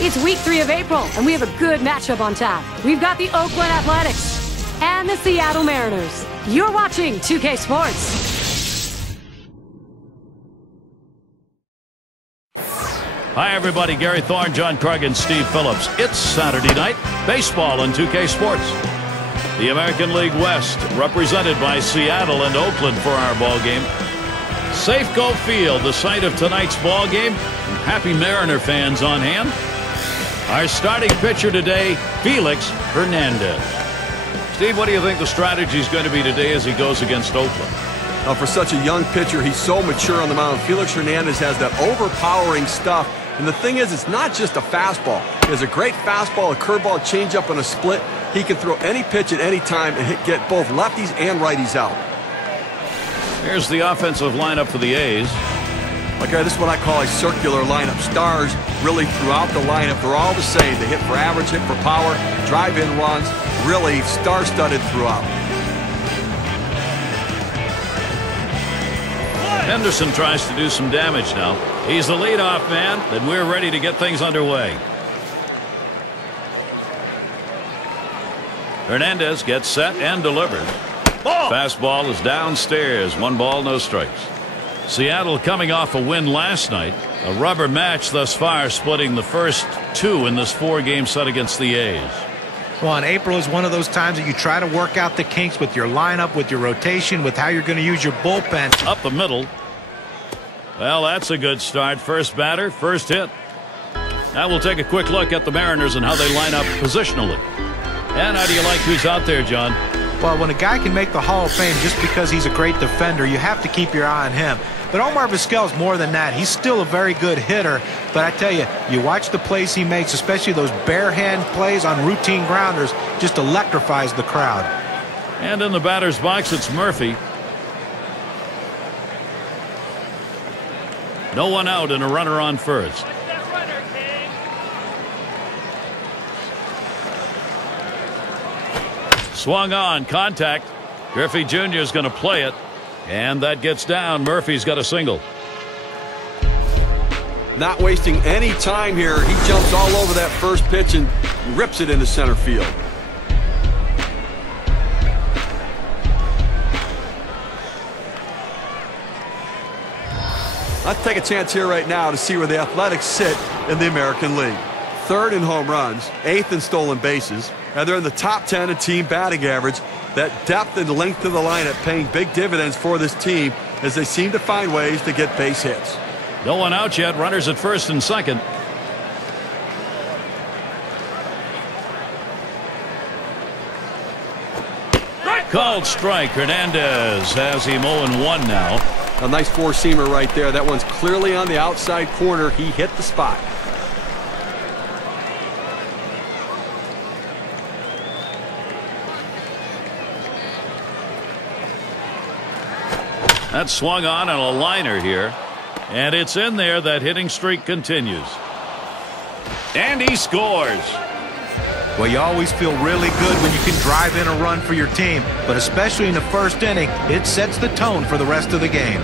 It's week 3 of April, and we have a good matchup on tap. We've got the Oakland Athletics and the Seattle Mariners. You're watching 2K Sports. Hi, everybody. Gary Thorne, John Krug, and Steve Phillips. It's Saturday night baseball on 2K Sports. The American League West, represented by Seattle and Oakland for our ball game. Safeco Field, the site of tonight's ball game. Happy Mariner fans on hand. Our starting pitcher today, Felix Hernandez. Steve, what do you think the strategy is going to be today as he goes against Oakland? Now, for such a young pitcher, he's so mature on the mound. Felix Hernandez has that overpowering stuff. And the thing is, it's not just a fastball. He has a great fastball, a curveball, changeup, and a split. He can throw any pitch at any time and get both lefties and righties out. Here's the offensive lineup for the A's. Okay, this is what I call a circular lineup. Stars really throughout the lineup. They're all the same. They hit for average, hit for power, drive-in runs. Really star-studded throughout. Henderson tries to do some damage now. He's the leadoff man, and we're ready to get things underway. Hernandez gets set and delivers. Fastball is downstairs. 1 ball, no strikes. Seattle coming off a win last night. A rubber match thus far, splitting the first 2 in this 4-game set against the A's. Well, and April is one of those times that you try to work out the kinks with your lineup, with your rotation, with how you're going to use your bullpen. Up the middle. Well, that's a good start. First batter, first hit. Now we'll take a quick look at the Mariners and how they line up positionally. And how do you like who's out there, John? Well, when a guy can make the Hall of Fame just because he's a great defender, you have to keep your eye on him. But Omar Vizquel is more than that. He's still a very good hitter. But I tell you, you watch the plays he makes, especially those bare hand plays on routine grounders, just electrifies the crowd. And in the batter's box, it's Murphy. No one out and a runner on first. Swung on, contact. Griffey Jr. is going to play it. And that gets down. Murphy's got a single. Not wasting any time here. He jumps all over that first pitch and rips it into center field. Let's take a chance here right now to see where the Athletics sit in the American League. 3rd in home runs, 8th in stolen bases, and they're in the top 10 in team batting average. That depth and length of the lineup paying big dividends for this team as they seem to find ways to get base hits. No one out yet. Runners at first and second. Called strike. Hernandez has him 0-1 now. A nice 4-seamer right there. That one's clearly on the outside corner. He hit the spot. That swung on a liner here. And it's in there. That hitting streak continues. And he scores. Well, you always feel really good when you can drive in a run for your team. But especially in the first inning, it sets the tone for the rest of the game.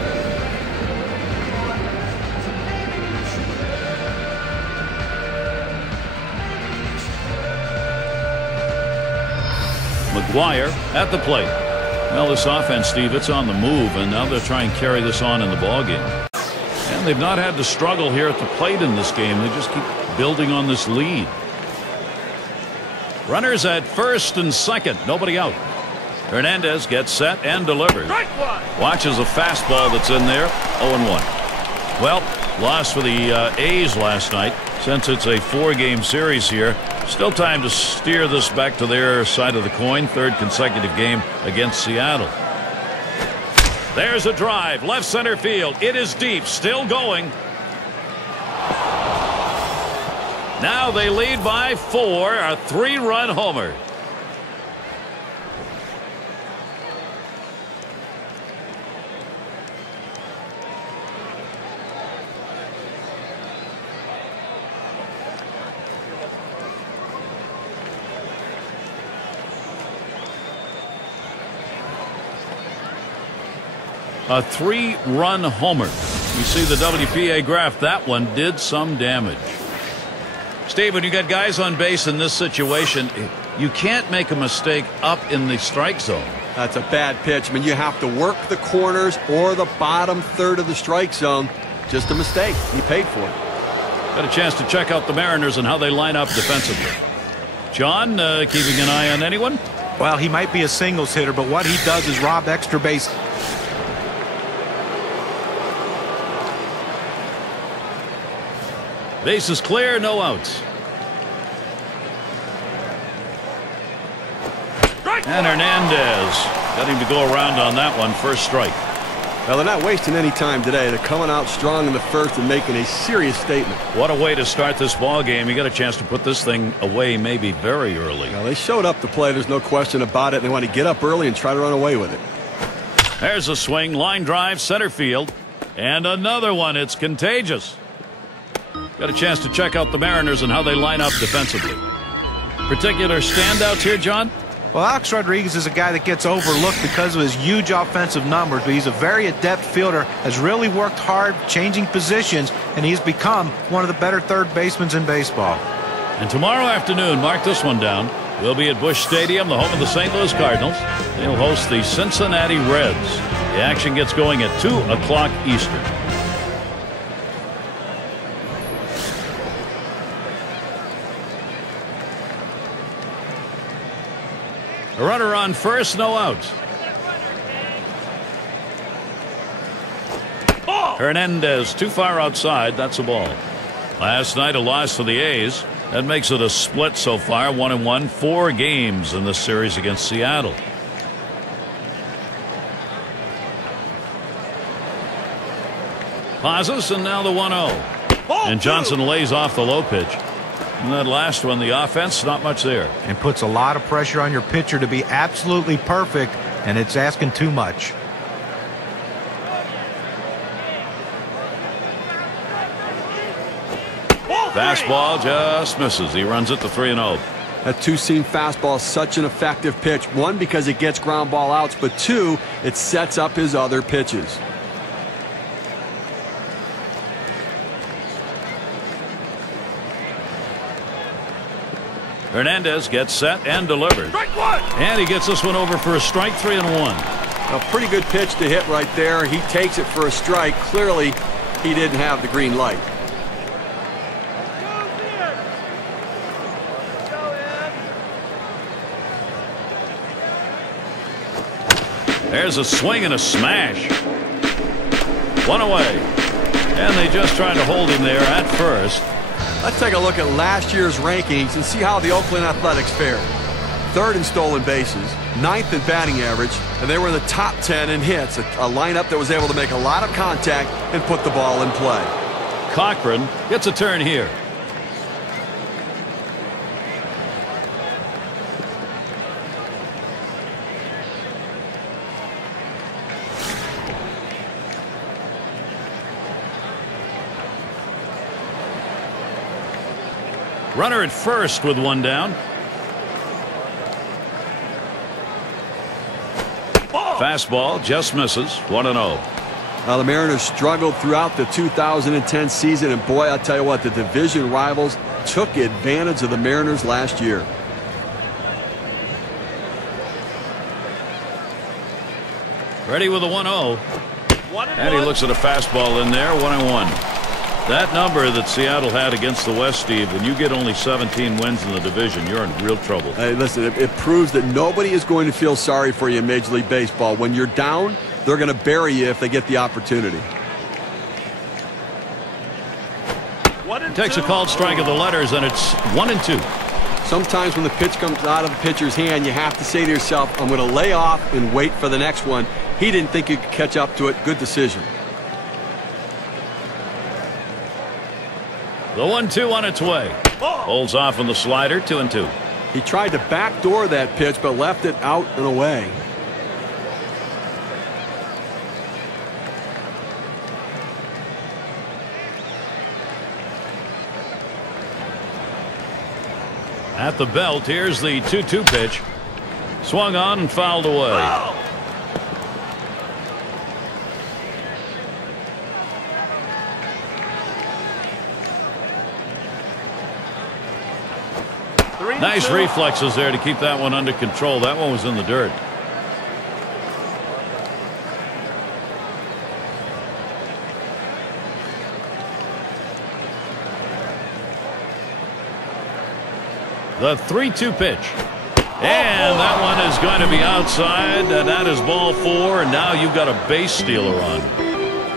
McGwire at the plate. Well, this offense, Steve, it's on the move, and now they're trying to carry this on in the ballgame. And they've not had to struggle here at the plate in this game. They just keep building on this lead. Runners at first and second. Nobody out. Hernandez gets set and delivers. Watches a fastball that's in there. 0-1. Well, loss for the A's last night. Since it's a 4-game series here, still time to steer this back to their side of the coin. 3rd consecutive game against Seattle. There's a drive. Left center field. It is deep. Still going. Now they lead by 4. A 3-run homer. A 3-run homer. You see the WPA graph. That one did some damage. Steve, when you got guys on base in this situation, you can't make a mistake up in the strike zone. That's a bad pitch. I mean, you have to work the corners or the bottom third of the strike zone. Just a mistake. He paid for it. Got a chance to check out the Mariners and how they line up defensively. John, keeping an eye on anyone? Well, he might be a singles hitter, but what he does is rob extra base. Base is clear, no outs. And Hernandez got him to go around on that one. First strike. Well, they're not wasting any time today. They're coming out strong in the first and making a serious statement. What a way to start this ball game. You got a chance to put this thing away maybe very early. Well, they showed up to play. There's no question about it. They want to get up early and try to run away with it. There's a swing, line drive, center field. And another one. It's contagious. Got a chance to check out the Mariners and how they line up defensively. Particular standouts here, John? Well, Alex Rodriguez is a guy that gets overlooked because of his huge offensive numbers, but he's a very adept fielder, has really worked hard changing positions, and he's become one of the better third basemen in baseball. And tomorrow afternoon, mark this one down, we'll be at Busch Stadium, the home of the St. Louis Cardinals. They'll host the Cincinnati Reds. The action gets going at 2 o'clock Eastern. A runner on first, no outs. Hernandez too far outside. That's a ball. Last night a loss to the A's. That makes it a split so far. 1-1. 4 games in this series against Seattle. Pauses and now the 1-0. And Johnson lays off the low pitch. And that last one, the offense, not much there. And puts a lot of pressure on your pitcher to be absolutely perfect, and it's asking too much. Fastball just misses. He runs it to 3-0. That two-seam fastball is such an effective pitch. One, because it gets ground ball outs, but two, it sets up his other pitches. Hernandez gets set and delivered. And he gets this one over for a strike. 3-1. A pretty good pitch to hit right there. He takes it for a strike. Clearly, he didn't have the green light. There's a swing and a smash. One away. And they just tried to hold him there at first. Let's take a look at last year's rankings and see how the Oakland Athletics fared. 3rd in stolen bases, 9th in batting average, and they were in the top 10 in hits. A lineup that was able to make a lot of contact and put the ball in play. Cochrane gets a turn here. Runner at first with one down. Fastball just misses. 1-0. Now the Mariners struggled throughout the 2010 season, and boy, I'll tell you what, the division rivals took advantage of the Mariners last year. Ready with a 1-0. And he looks at a fastball in there. 1-1. That number that Seattle had against the West, Steve, when you get only 17 wins in the division, you're in real trouble. Hey, listen, it proves that nobody is going to feel sorry for you in Major League Baseball. When you're down, they're going to bury you if they get the opportunity. Takes a called strike of the letters, and it's 1-2. Sometimes when the pitch comes out of the pitcher's hand, you have to say to yourself, I'm going to lay off and wait for the next one. He didn't think he could catch up to it. Good decision. The 1-2 on its way. Holds off on the slider. 2-2. He tried to backdoor that pitch, but left it out and away. At the belt, here's the 2-2 pitch. Swung on and fouled away. Nice reflexes there to keep that one under control. That one was in the dirt. The 3-2 pitch. And that one is going to be outside, and that is ball 4, and now you've got a base stealer on.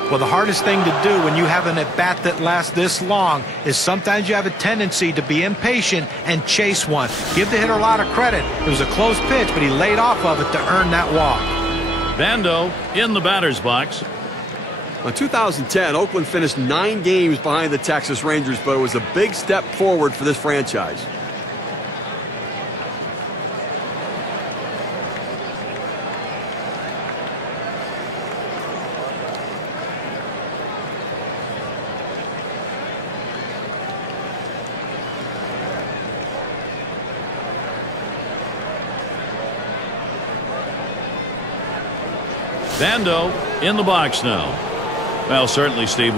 Well, the hardest thing to do when you have an at-bat that lasts this long is sometimes you have a tendency to be impatient and chase one. Give the hitter a lot of credit. It was a close pitch, but he laid off of it to earn that walk. Bando in the batter's box. In 2010, Oakland finished 9 games behind the Texas Rangers, but it was a big step forward for this franchise. Bando in the box now. Well, certainly, Steve,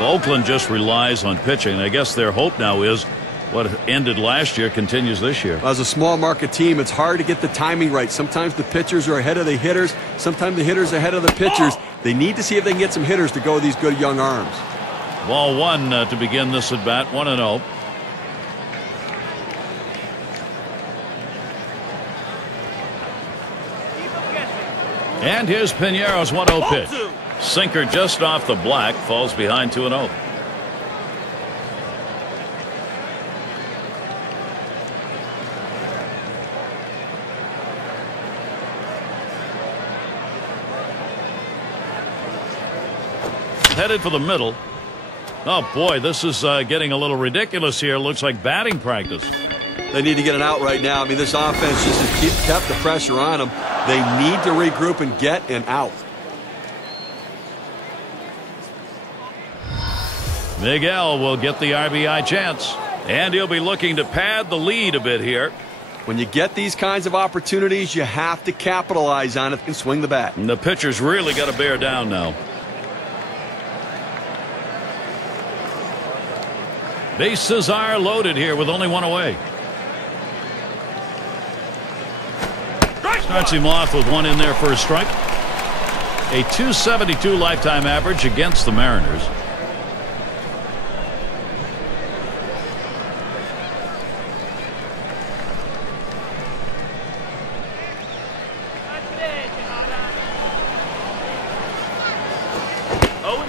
Oakland just relies on pitching. I guess their hope now is what ended last year continues this year. As a small market team, it's hard to get the timing right. Sometimes the pitchers are ahead of the hitters. Sometimes the hitters are ahead of the pitchers. They need to see if they can get some hitters to go with these good young arms. Ball 1 to begin this at bat, 1-0. And here's Piñeiro's 1-0 pitch. Sinker just off the black, falls behind 2-0. Headed for the middle. Oh boy, this is getting a little ridiculous here. Looks like batting practice. They need to get an out right now. I mean, this offense just has kept the pressure on them. They need to regroup and get an out. Miguel will get the RBI chance, and he'll be looking to pad the lead a bit here. When you get these kinds of opportunities, you have to capitalize on it and swing the bat. And the pitcher's really got to bear down now. Bases are loaded here with only 1 away. Starts him off with 1 in there for a strike. A .272 lifetime average against the Mariners.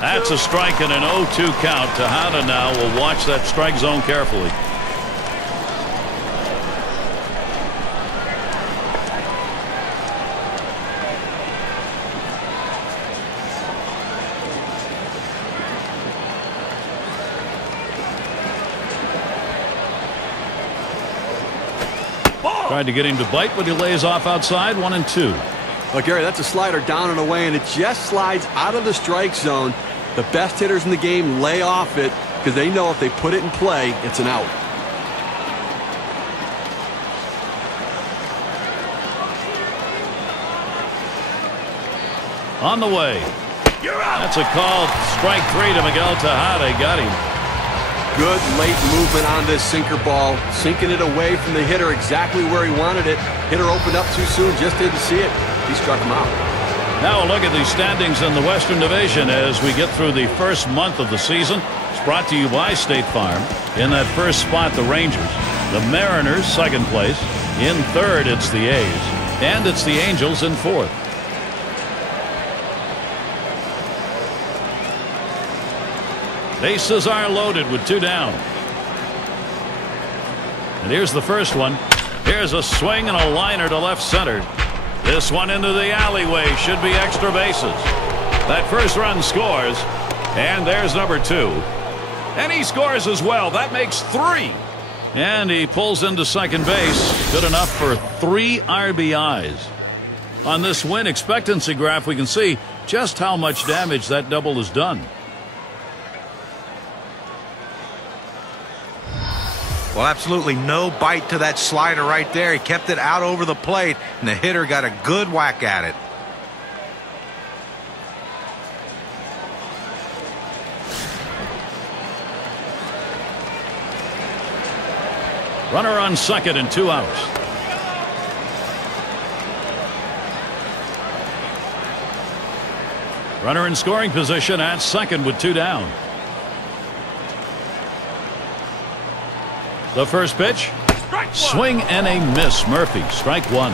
That's a strike and an 0-2 count. Tejada now will watch that strike zone carefully. Tried to get him to bite, but he lays off outside. 1-2. Well, Gary, that's a slider down and away, and it just slides out of the strike zone. The best hitters in the game lay off it because they know if they put it in play, it's an out. On the way. That's a called strike 3 to Miguel Tejada. Got him. Good late movement on this sinker ball, sinking it away from the hitter exactly where he wanted it. Hitter opened up too soon, just didn't see it. He struck him out. Now a look at the standings in the Western Division as we get through the first month of the season. It's brought to you by State Farm. In that first spot, the Rangers. The Mariners, second place. In third, it's the A's. And it's the Angels in fourth. Bases are loaded with 2 down. And here's the first one. Here's a swing and a liner to left center. This one into the alleyway, should be extra bases. That first run scores, and there's number 2. And he scores as well. That makes 3. And he pulls into second base. Good enough for 3 RBIs. On this win expectancy graph, we can see just how much damage that double has done. Well, absolutely no bite to that slider right there. He kept it out over the plate, and the hitter got a good whack at it. Runner on second and 2 outs. Runner in scoring position at second with 2 down. The first pitch. Swing and a miss. Murphy, strike 1.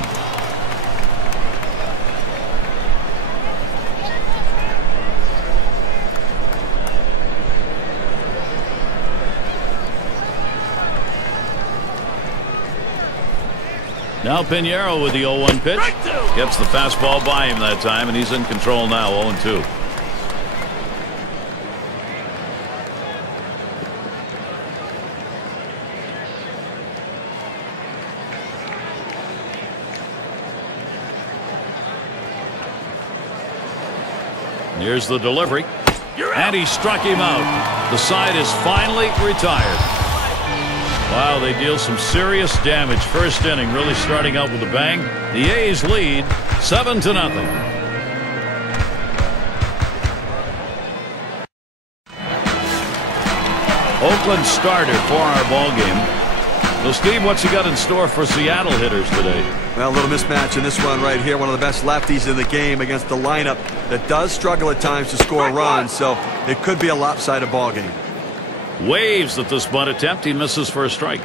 Now Pinheiro with the 0-1 pitch. Gets the fastball by him that time, and he's in control now, 0-2. Here's the delivery. And he struck him out. The side is finally retired. Wow, they deal some serious damage. First inning really starting out with a bang. The A's lead 7-0. Oakland starter for our ball game. So Steve, what's he got in store for Seattle hitters today? Well, a little mismatch in this one right here. One of the best lefties in the game against the lineup that does struggle at times to score runs. So it could be a lopsided ball game. Waves at this bunt attempt. He misses for a strike.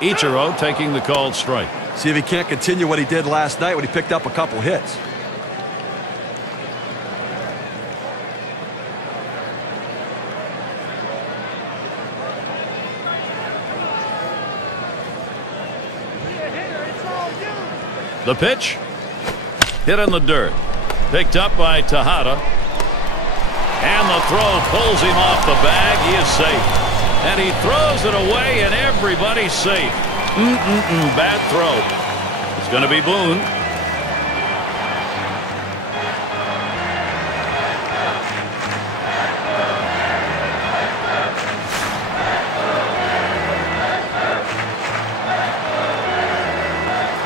Ichiro taking the called strike. See if he can't continue what he did last night when he picked up a couple hits. The pitch hit in the dirt, picked up by Tejada, and the throw pulls him off the bag. He is safe, and he throws it away, and everybody's safe. Bad throw. It's going to be Boone.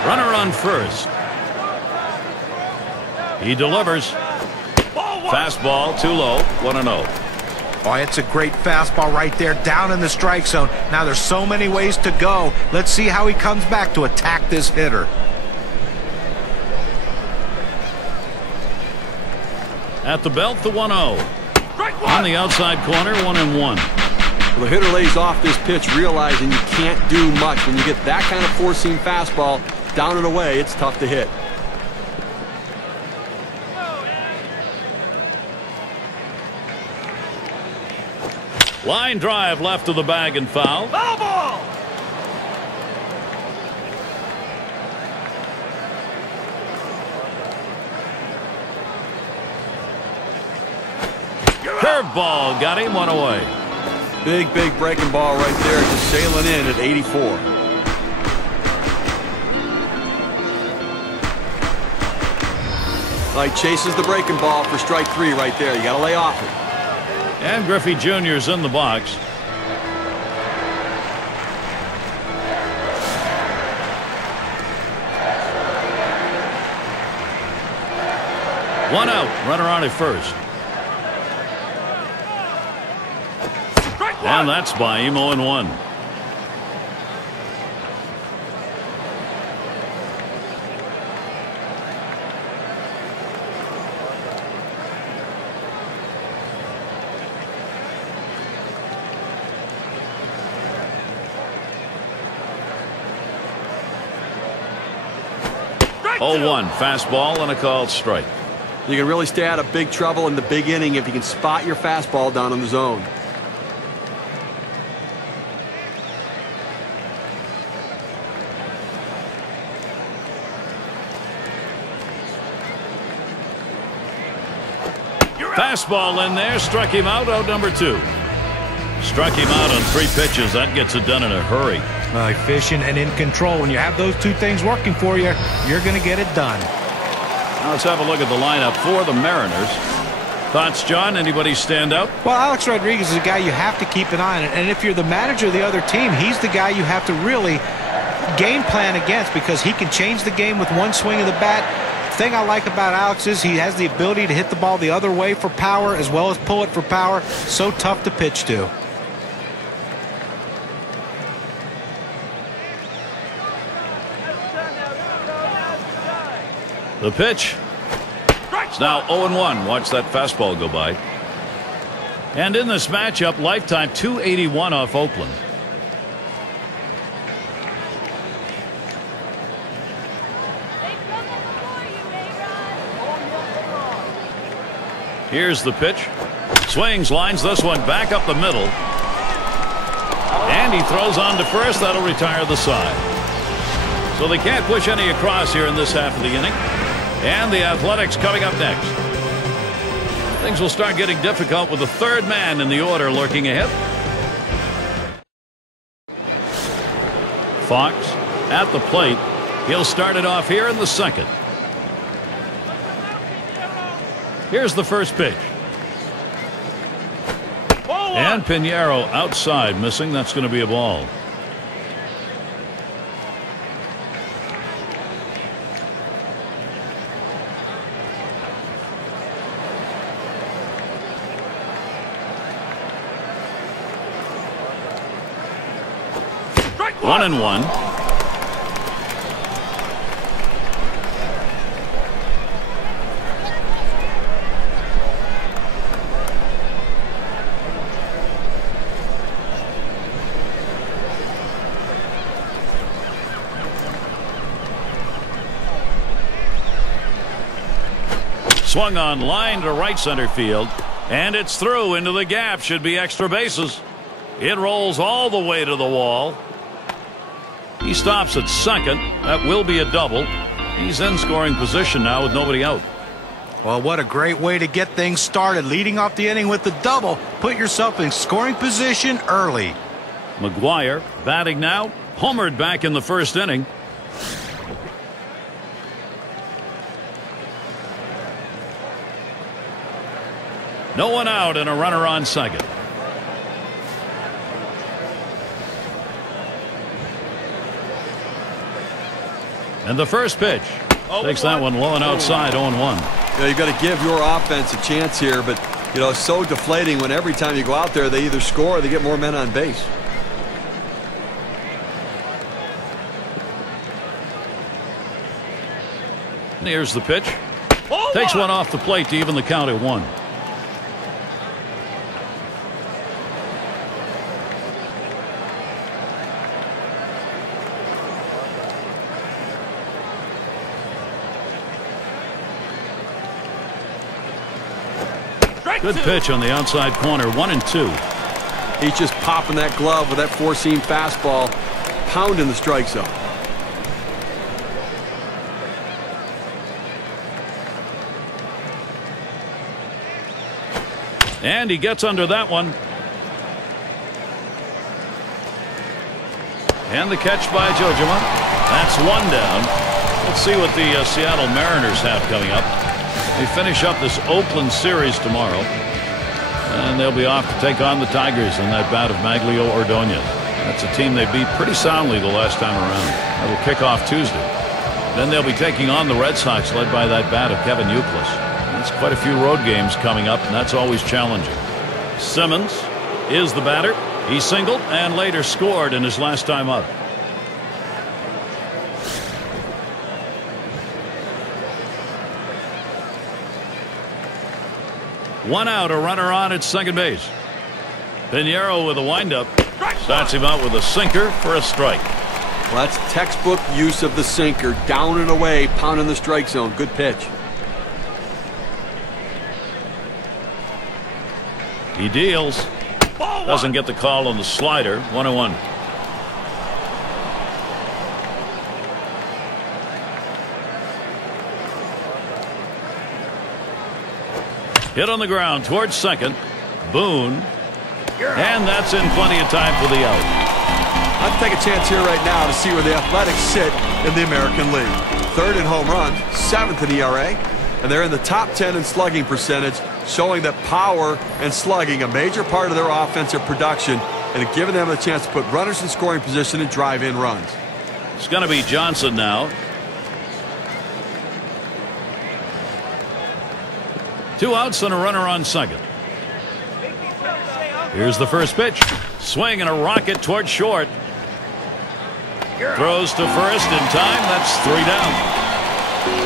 Runner on first. He delivers. Fastball too low. 1-0. Oh, it's a great fastball right there down in the strike zone. Now there's so many ways to go. Let's see how he comes back to attack this hitter. At the belt, the 1-0. On the outside corner, 1-1. Well, the hitter lays off this pitch, realizing you can't do much. When you get that kind of four-seam fastball down and away, it's tough to hit. Line drive left of the bag and foul. Foul ball. Curveball got him, 1 away. Big breaking ball right there, just sailing in at 84. Like chases the breaking ball for strike 3 right there. You got to lay off it. And Griffey Jr.'s in the box. One out. Runner on at first. And that's by him, 0-1. Oh, 1 fastball and a called strike. You can really stay out of big trouble in the big inning if you can spot your fastball down in the zone. Fastball in there, struck him out, out number 2. Struck him out on 3 pitches. That gets it done in a hurry. Efficient and in control. When you have those two things working for you, you're going to get it done. Now let's have a look at the lineup for the Mariners. Thoughts, John? Anybody stand out? Well, Alex Rodriguez is a guy you have to keep an eye on. And if you're the manager of the other team, he's the guy you have to really game plan against, because he can change the game with one swing of the bat. The thing I like about Alex is he has the ability to hit the ball the other way for power as well as pull it for power. So tough to pitch to. The pitch. It's now 0-1. Watch that fastball go by. And in this matchup, lifetime 281 off Oakland. Here's the pitch. Swings, lines this one back up the middle. And he throws on to first. That'll retire the side. So they can't push any across here in this half of the inning. And the Athletics coming up next. Things will start getting difficult with the third man in the order lurking ahead. Fox at the plate. He'll start it off here in the second. Here's the first pitch. And Pinheiro outside, missing. That's going to be a ball. Strike one. 1-1. Swung on, line to right center field, and it's through into the gap. Should be extra bases. It rolls all the way to the wall. He stops at second. That will be a double. He's in scoring position now with nobody out. Well, what a great way to get things started. Leading off the inning with the double. Put yourself in scoring position early. McGwire batting now. Homered back in the first inning. No one out and a runner on second. And the first pitch takes that one low and outside. 0-1. You've got to give your offense a chance here, but it's so deflating when every time you go out there they either score or they get more men on base. And here's the pitch. Takes one off the plate to even the count at 1. Good pitch on the outside corner. 1-2. He's just popping that glove with that four-seam fastball, pounding the strike zone. And he gets under that one. And the catch by Jojima. That's one down. Let's see what the Seattle Mariners have coming up. They finish up this Oakland series tomorrow, and they'll be off to take on the Tigers in that bout of Maglio Ordonez. That's a team they beat pretty soundly the last time around. That will kick off Tuesday. Then they'll be taking on the Red Sox, led by that bat of Kevin Youkilis. That's quite a few road games coming up, and that's always challenging. Simmons is the batter. He singled and later scored in his last time up. One out, a runner on at second base. Pinheiro with a windup. Starts him out with a sinker for a strike. Well, that's textbook use of the sinker. Down and away, pounding the strike zone. Good pitch. He deals. Doesn't get the call on the slider. 1-1. Hit on the ground towards second. Boone. And that's in plenty of time for the out. I'll take a chance here right now to see where the Athletics sit in the American League. Third in home runs, 7th in ERA, and they're in the top 10 in slugging percentage, showing that power and slugging a major part of their offensive production and giving them a chance to put runners in scoring position and drive in runs. It's going to be Johnson now. 2 outs and a runner on second. Here's the first pitch. Swing and a rocket towards short. Throws to first in time. That's 3 down.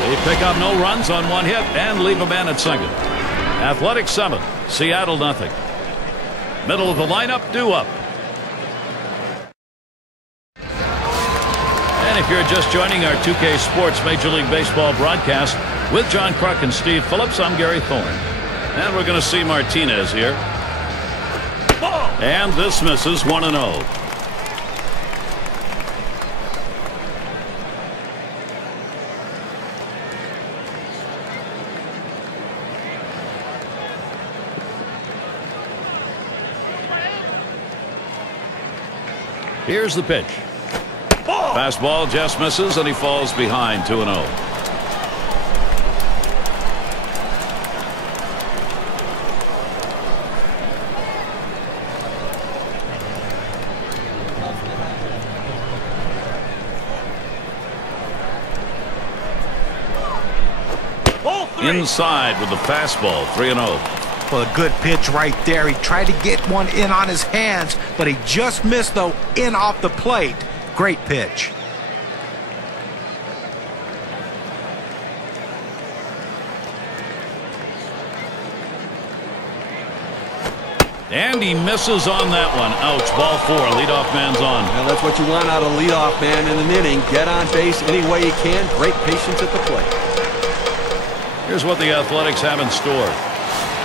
They pick up no runs on 1 hit and leave a man at second. Athletics 7, Seattle nothing. Middle of the lineup, due up. And if you're just joining our 2K Sports Major League Baseball broadcast with John Kruk and Steve Phillips, I'm Gary Thorne. And we're going to see Martinez here. And this misses 1-0. Here's the pitch. Fastball just misses, and he falls behind 2-0. Inside with the fastball, 3-0. Well, a good pitch right there. He tried to get one in on his hands, but he just missed, though, in off the plate. Great pitch. And he misses on that one. Ouch. Ball 4. Leadoff man's on. And that's what you want out of a leadoff man in an inning. Get on base any way you can. Great patience at the plate. Here's what the Athletics have in store.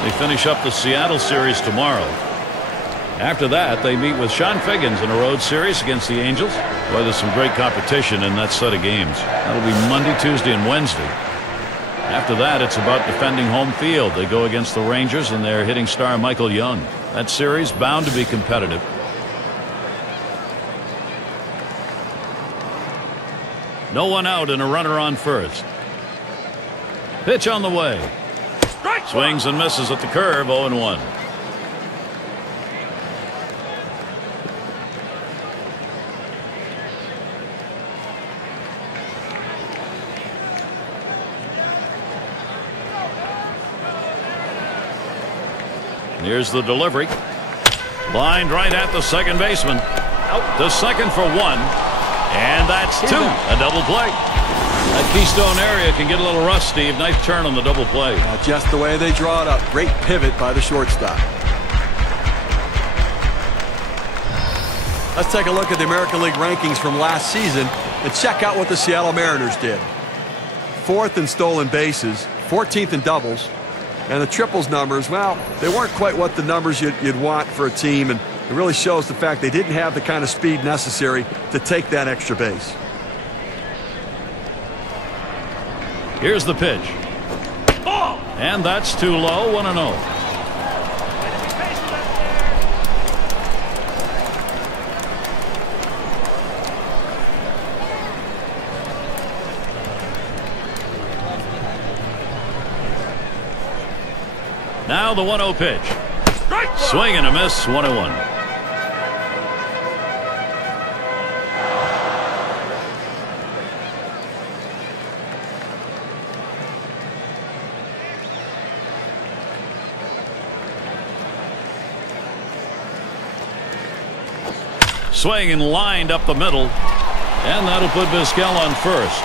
They finish up the Seattle series tomorrow. After that, they meet with Sean Figgins in a road series against the Angels. Well, there's some great competition in that set of games. That'll be Monday, Tuesday, and Wednesday. After that, it's about defending home field. They go against the Rangers and their hitting star Michael Young. That series bound to be competitive. No one out and a runner on first. Pitch on the way. Swings and misses at the curve, 0-1. Here's the delivery. Lined right at the second baseman. Out to second for 1. And that's 2. A double play. That Keystone area can get a little rough, Steve. Nice turn on the double play. Just the way they draw it up. Great pivot by the shortstop. Let's take a look at the American League rankings from last season and check out what the Seattle Mariners did. 4th in stolen bases, 14th in doubles, and the triples numbers, well, they weren't quite what the numbers you'd want for a team, and it really shows the fact they didn't have the kind of speed necessary to take that extra base. Here's the pitch. And that's too low, 1-0. Now the 1-0 pitch. Swing and a miss, 1-1. Swing and lined up the middle, and that'll put Vizquel on first.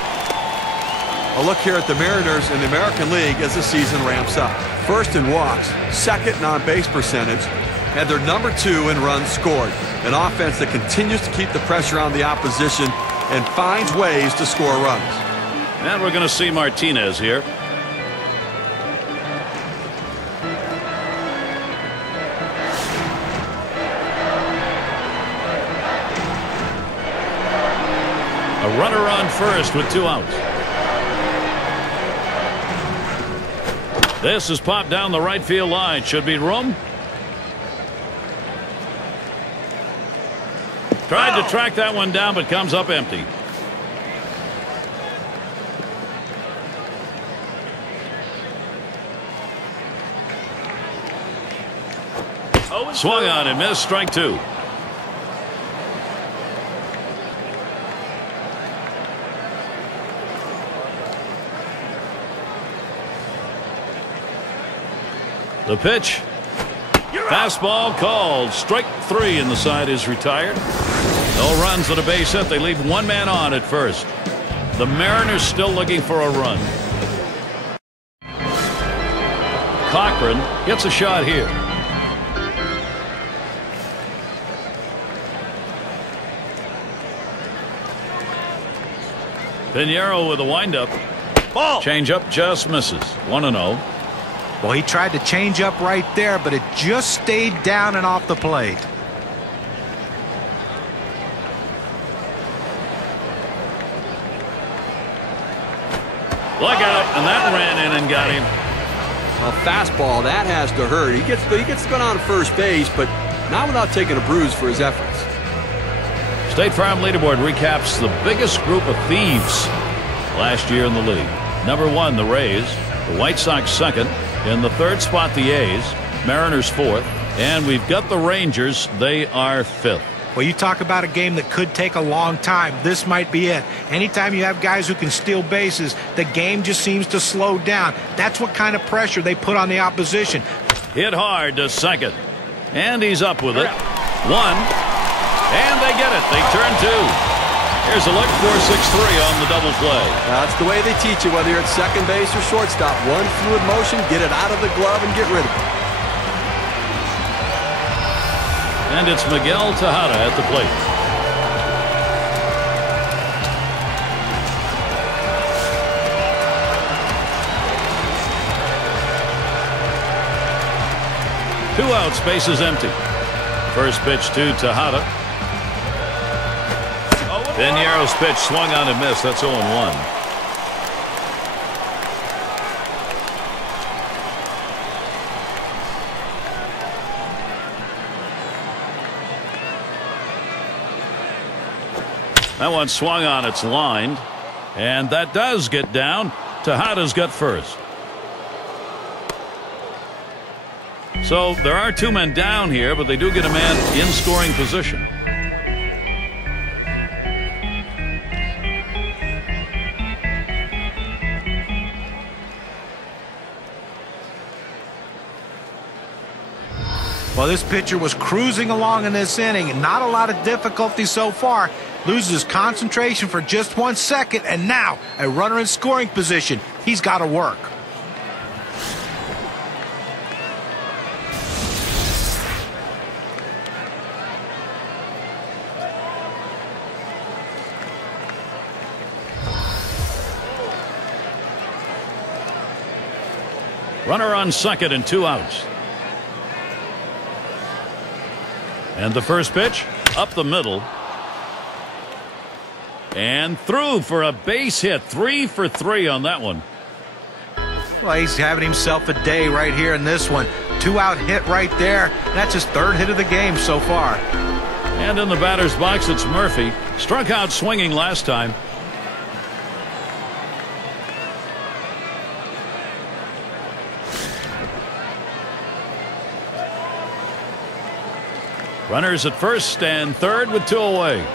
A look here at the Mariners in the American League as the season ramps up. 1st in walks, 2nd in on-base percentage, and they're number 2 in runs scored. An offense that continues to keep the pressure on the opposition and finds ways to score runs. And we're going to see Martinez here. A runner on first with 2 outs. This is popped down the right field line. Should be room. Tried to track that one down, but comes up empty. Swung on and missed, strike 2. The pitch. Fastball called. Strike 3, and the side is retired. No runs at a base hit. They leave one man on at first. The Mariners still looking for a run. Cochrane gets a shot here. Pinheiro with a windup. Ball. Changeup just misses. 1-0. Well, he tried to change up right there, but it just stayed down and off the plate. Look out, and that ran in and got him. A fastball, that has to hurt. He gets to go down to first base, but not without taking a bruise for his efforts. State Farm Leaderboard recaps the biggest group of thieves last year in the league. Number 1, the Rays. The White Sox second. In the third spot, the A's. Mariners fourth. And we've got the Rangers. They are fifth. Well, you talk about a game that could take a long time. This might be it. Anytime you have guys who can steal bases, the game just seems to slow down. That's what kind of pressure they put on the opposition. Hit hard to second. And he's up with it. 1. And they get it. They turn 2. Here's a look. 4-6-3 on the double play. That's the way they teach you, whether you're at second base or shortstop. One fluid motion, get it out of the glove and get rid of it. And it's Miguel Tejada at the plate. Two outs, bases empty. First pitch to Tejada. Pinheiro's pitch swung on and missed. That's 0-1. That one swung on, it's lined, and that does get down. Tejada's got first. So there are 2 men down here, but they do get a man in scoring position. Well, this pitcher was cruising along in this inning. Not a lot of difficulty so far. Loses concentration for just 1 second, and now a runner in scoring position. He's got to work. Runner on second and 2 outs. And the first pitch up the middle. And through for a base hit. 3 for 3 on that one. Well, he's having himself a day right here in this one. 2-out hit right there. That's his 3rd hit of the game so far. And in the batter's box, it's Murphy. Struck out swinging last time. Runners at first and third with 2 away.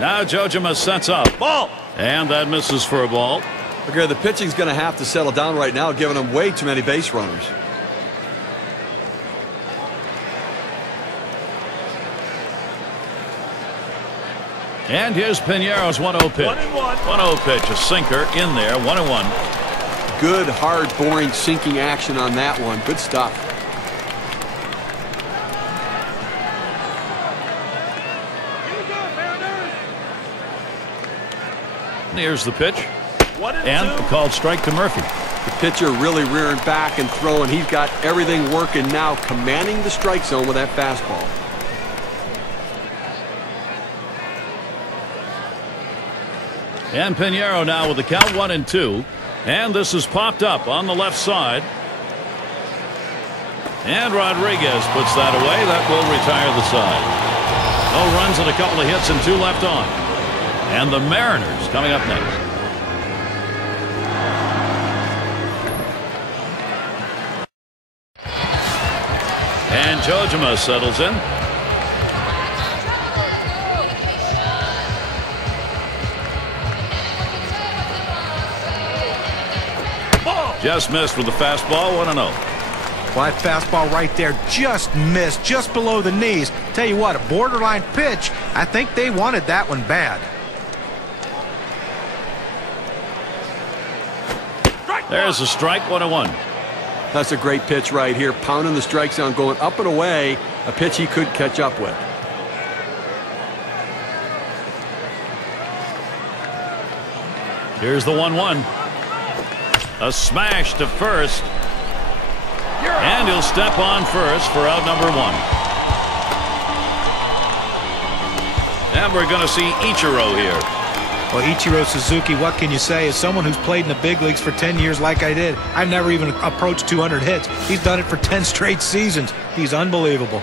Now Jojima sets up. Ball. And that misses for a ball. Okay, the pitching's going to have to settle down right now, giving them way too many base runners. And here's Pinheiro's 1-0 pitch. 1-0 pitch, a sinker in there. 1-1. Good, hard, boring, sinking action on that one. Good stuff. Here's the pitch. And a called strike to Murphy. The pitcher really rearing back and throwing. He's got everything working now, commanding the strike zone with that fastball. And Pinheiro now with the count 1-2. And this is popped up on the left side. And Rodriguez puts that away. That will retire the side. No runs and a couple of hits and 2 left on. And the Mariners coming up next. And Jojima settles in. Just missed with the fastball, 1-0. Well, that fastball right there just missed, just below the knees. Tell you what, a borderline pitch. I think they wanted that one bad. There's a strike, 1-1. That's a great pitch right here. Pounding the strike zone, going up and away. A pitch he could catch up with. Here's the 1-1. A smash to first. And he'll step on first for out number 1. And we're going to see Ichiro here. Well, Ichiro Suzuki, what can you say? As someone who's played in the big leagues for 10 years like I did, I've never even approached 200 hits. He's done it for 10 straight seasons. He's unbelievable.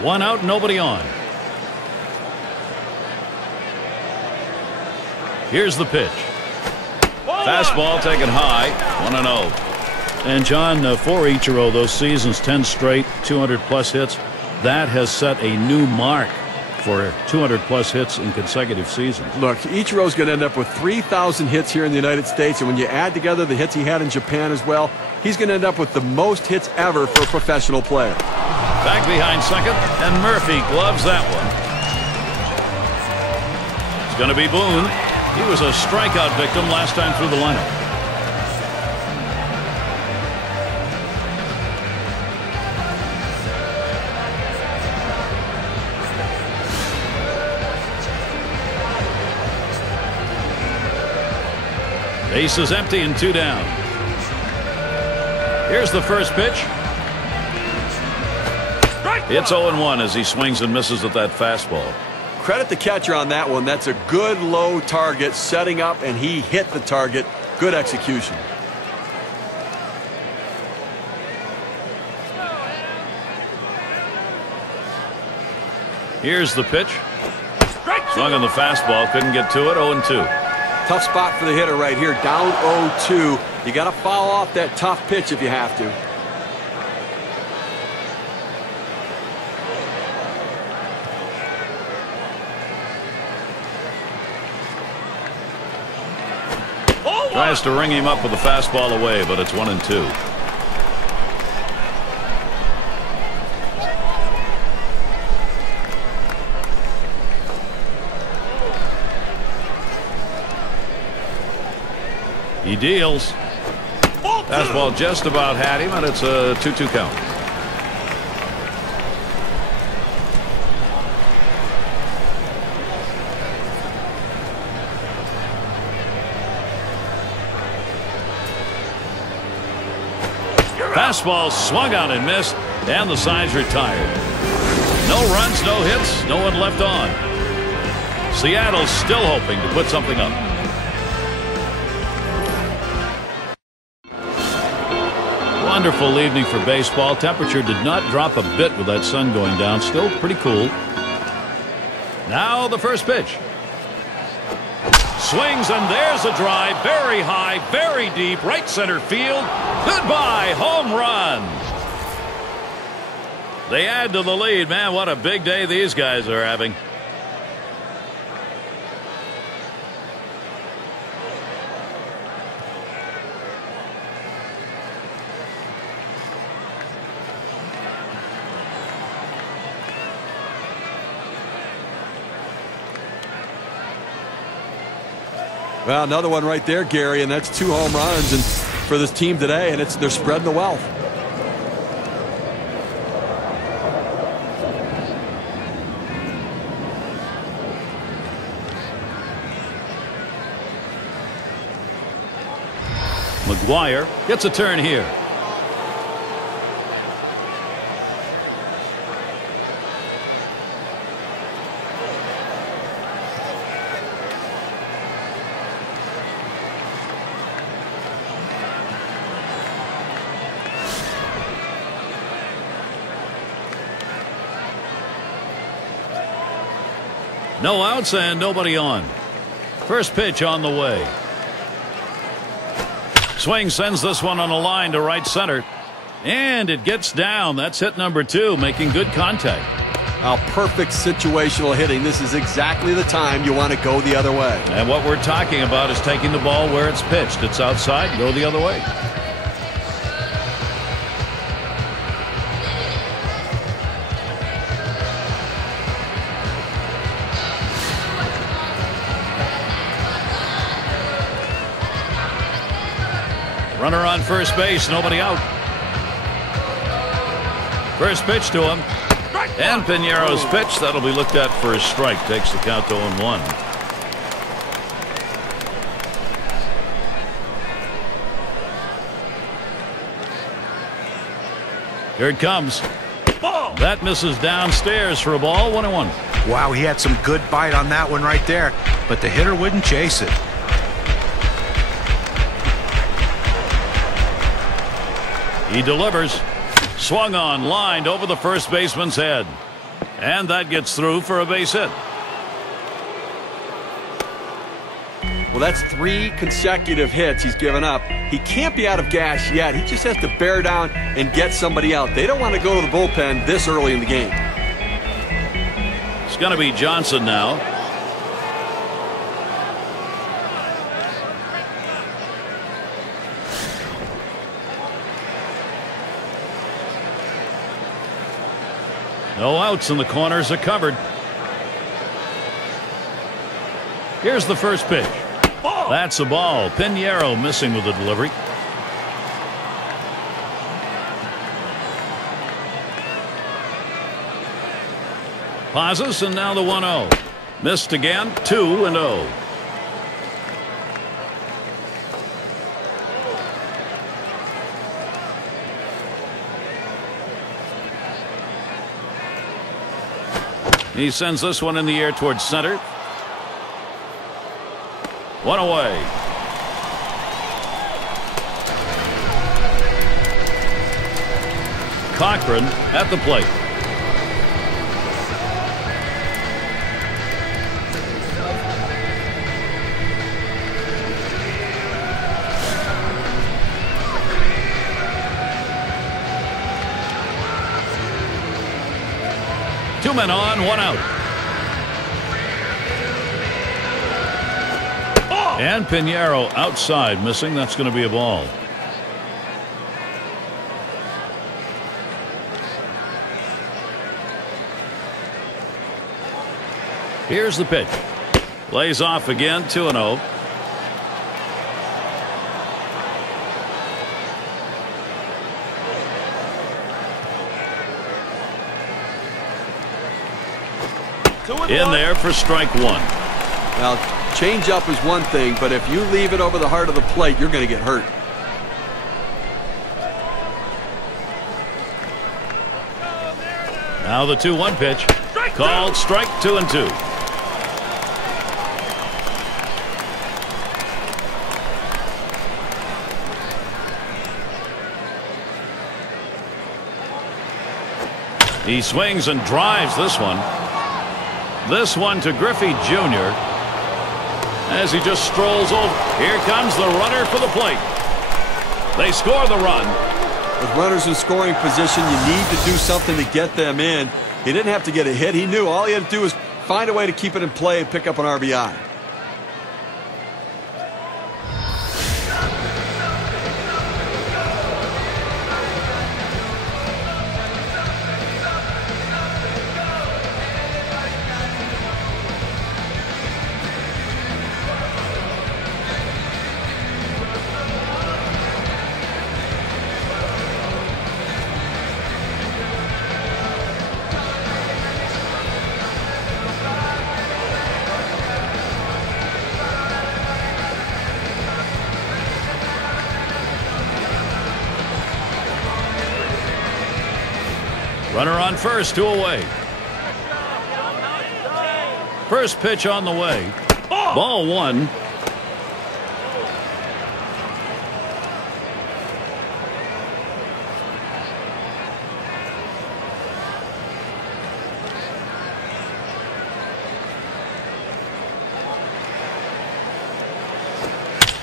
1 out, nobody on. Here's the pitch. Fastball taken high, 1-0. And John, for Ichiro, those seasons, 10 straight, 200-plus hits, that has set a new mark for 200-plus hits in consecutive seasons. Look, Ichiro's going to end up with 3,000 hits here in the United States, and when you add together the hits he had in Japan as well, he's going to end up with the most hits ever for a professional player. Back behind second, and Murphy gloves that one. It's going to be Boone. He was a strikeout victim last time through the lineup. Base is empty and 2 down. Here's the first pitch. It's 0-1 as he swings and misses at that fastball. Credit the catcher on that one. That's a good low target, setting up, and he hit the target. Good execution. Here's the pitch. Swung on the fastball, couldn't get to it, 0-2. Tough spot for the hitter right here, down 0-2. You got to foul off that tough pitch if you have to. Tries to ring him up with the fastball away, but it's 1-2. He deals. Fastball just about had him, and it's a 2-2 count. Fastball swung on and missed, and the side's retired. No runs, no hits, no one left on. Seattle's still hoping to put something up. Wonderful evening for baseball. Temperature did not drop a bit with that sun going down. Still pretty cool. Now the first pitch. Swings, and there's a drive. Very high, very deep, right center field. Goodbye, home run. They add to the lead. Man, what a big day these guys are having. Well, another one right there, Gary, and that's 2 home runs and for this team today, and they're spreading the wealth. McGwire gets a turn here. No outs and nobody on. First pitch on the way. Swing sends this one on a line to right center. And it gets down. That's hit number 2, making good contact. Perfect situational hitting. This is exactly the time you want to go the other way. And what we're talking about is taking the ball where it's pitched. It's outside, go the other way. Runner on first base, nobody out. First pitch to him. And Piñeiro's pitch, that'll be looked at for a strike. Takes the count to 0-1. Here it comes. That misses downstairs for a ball. 1-1. Wow, he had some good bite on that one right there, but the hitter wouldn't chase it. He delivers. Swung on, lined over the first baseman's head. And that gets through for a base hit. Well, that's 3 consecutive hits he's given up. He can't be out of gas yet. He just has to bear down and get somebody out. They don't want to go to the bullpen this early in the game. It's going to be Johnson now. No outs and the corners are covered. Here's the first pitch. That's a ball. Piñeiro missing with the delivery. Pauses and now the 1-0. Missed again. 2-0. He sends this one in the air towards center. One away. Cochrane at the plate. Two men on, one out. And Piñeiro outside missing. That's going to be a ball. Here's the pitch. Lays off again. 2-0. In there for strike 1. Now, change up is one thing, but if you leave it over the heart of the plate, you're going to get hurt. Now the 2-1 pitch. Called strike 2-2. He swings and drives this one. This one to Griffey Jr. as he just strolls over. Here comes the runner for the plate. They score the run. With runners in scoring position, you need to do something to get them in. He didn't have to get a hit. He knew all he had to do was find a way to keep it in play and pick up an RBI. Runner on first, 2 away. First pitch on the way. Ball 1.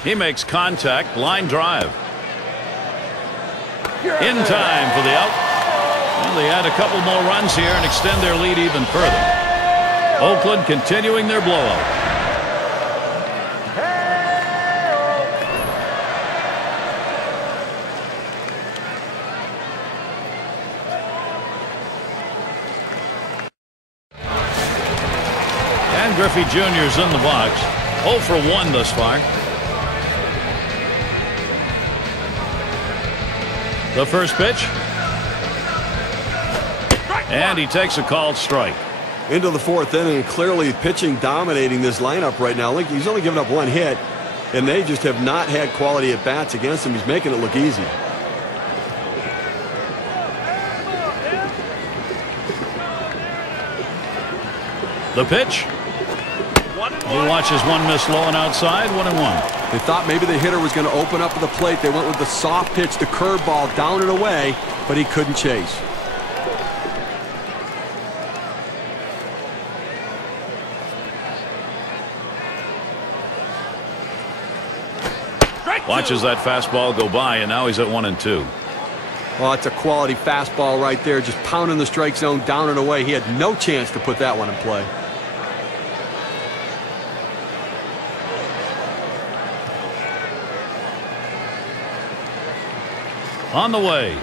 He makes contact, line drive. In time for the out. And Well, they add a couple more runs here and extend their lead even further. Oakland continuing their blowout. Ken Griffey Jr. is in the box. 0 for 1 thus far. The first pitch. And he takes a called strike. Into the 4th inning, clearly pitching dominating this lineup right now. He's only given up 1 hit, and they just have not had quality at bats against him. He's making it look easy. The pitch. He watches one miss low and outside, 1-1. They thought maybe the hitter was going to open up at the plate. They went with the soft pitch, the curveball down and away, but he couldn't chase. Watches that fastball go by, and now he's at 1-2. Well, it's a quality fastball right there, just pounding the strike zone down and away. He had no chance to put that one in play. On the way.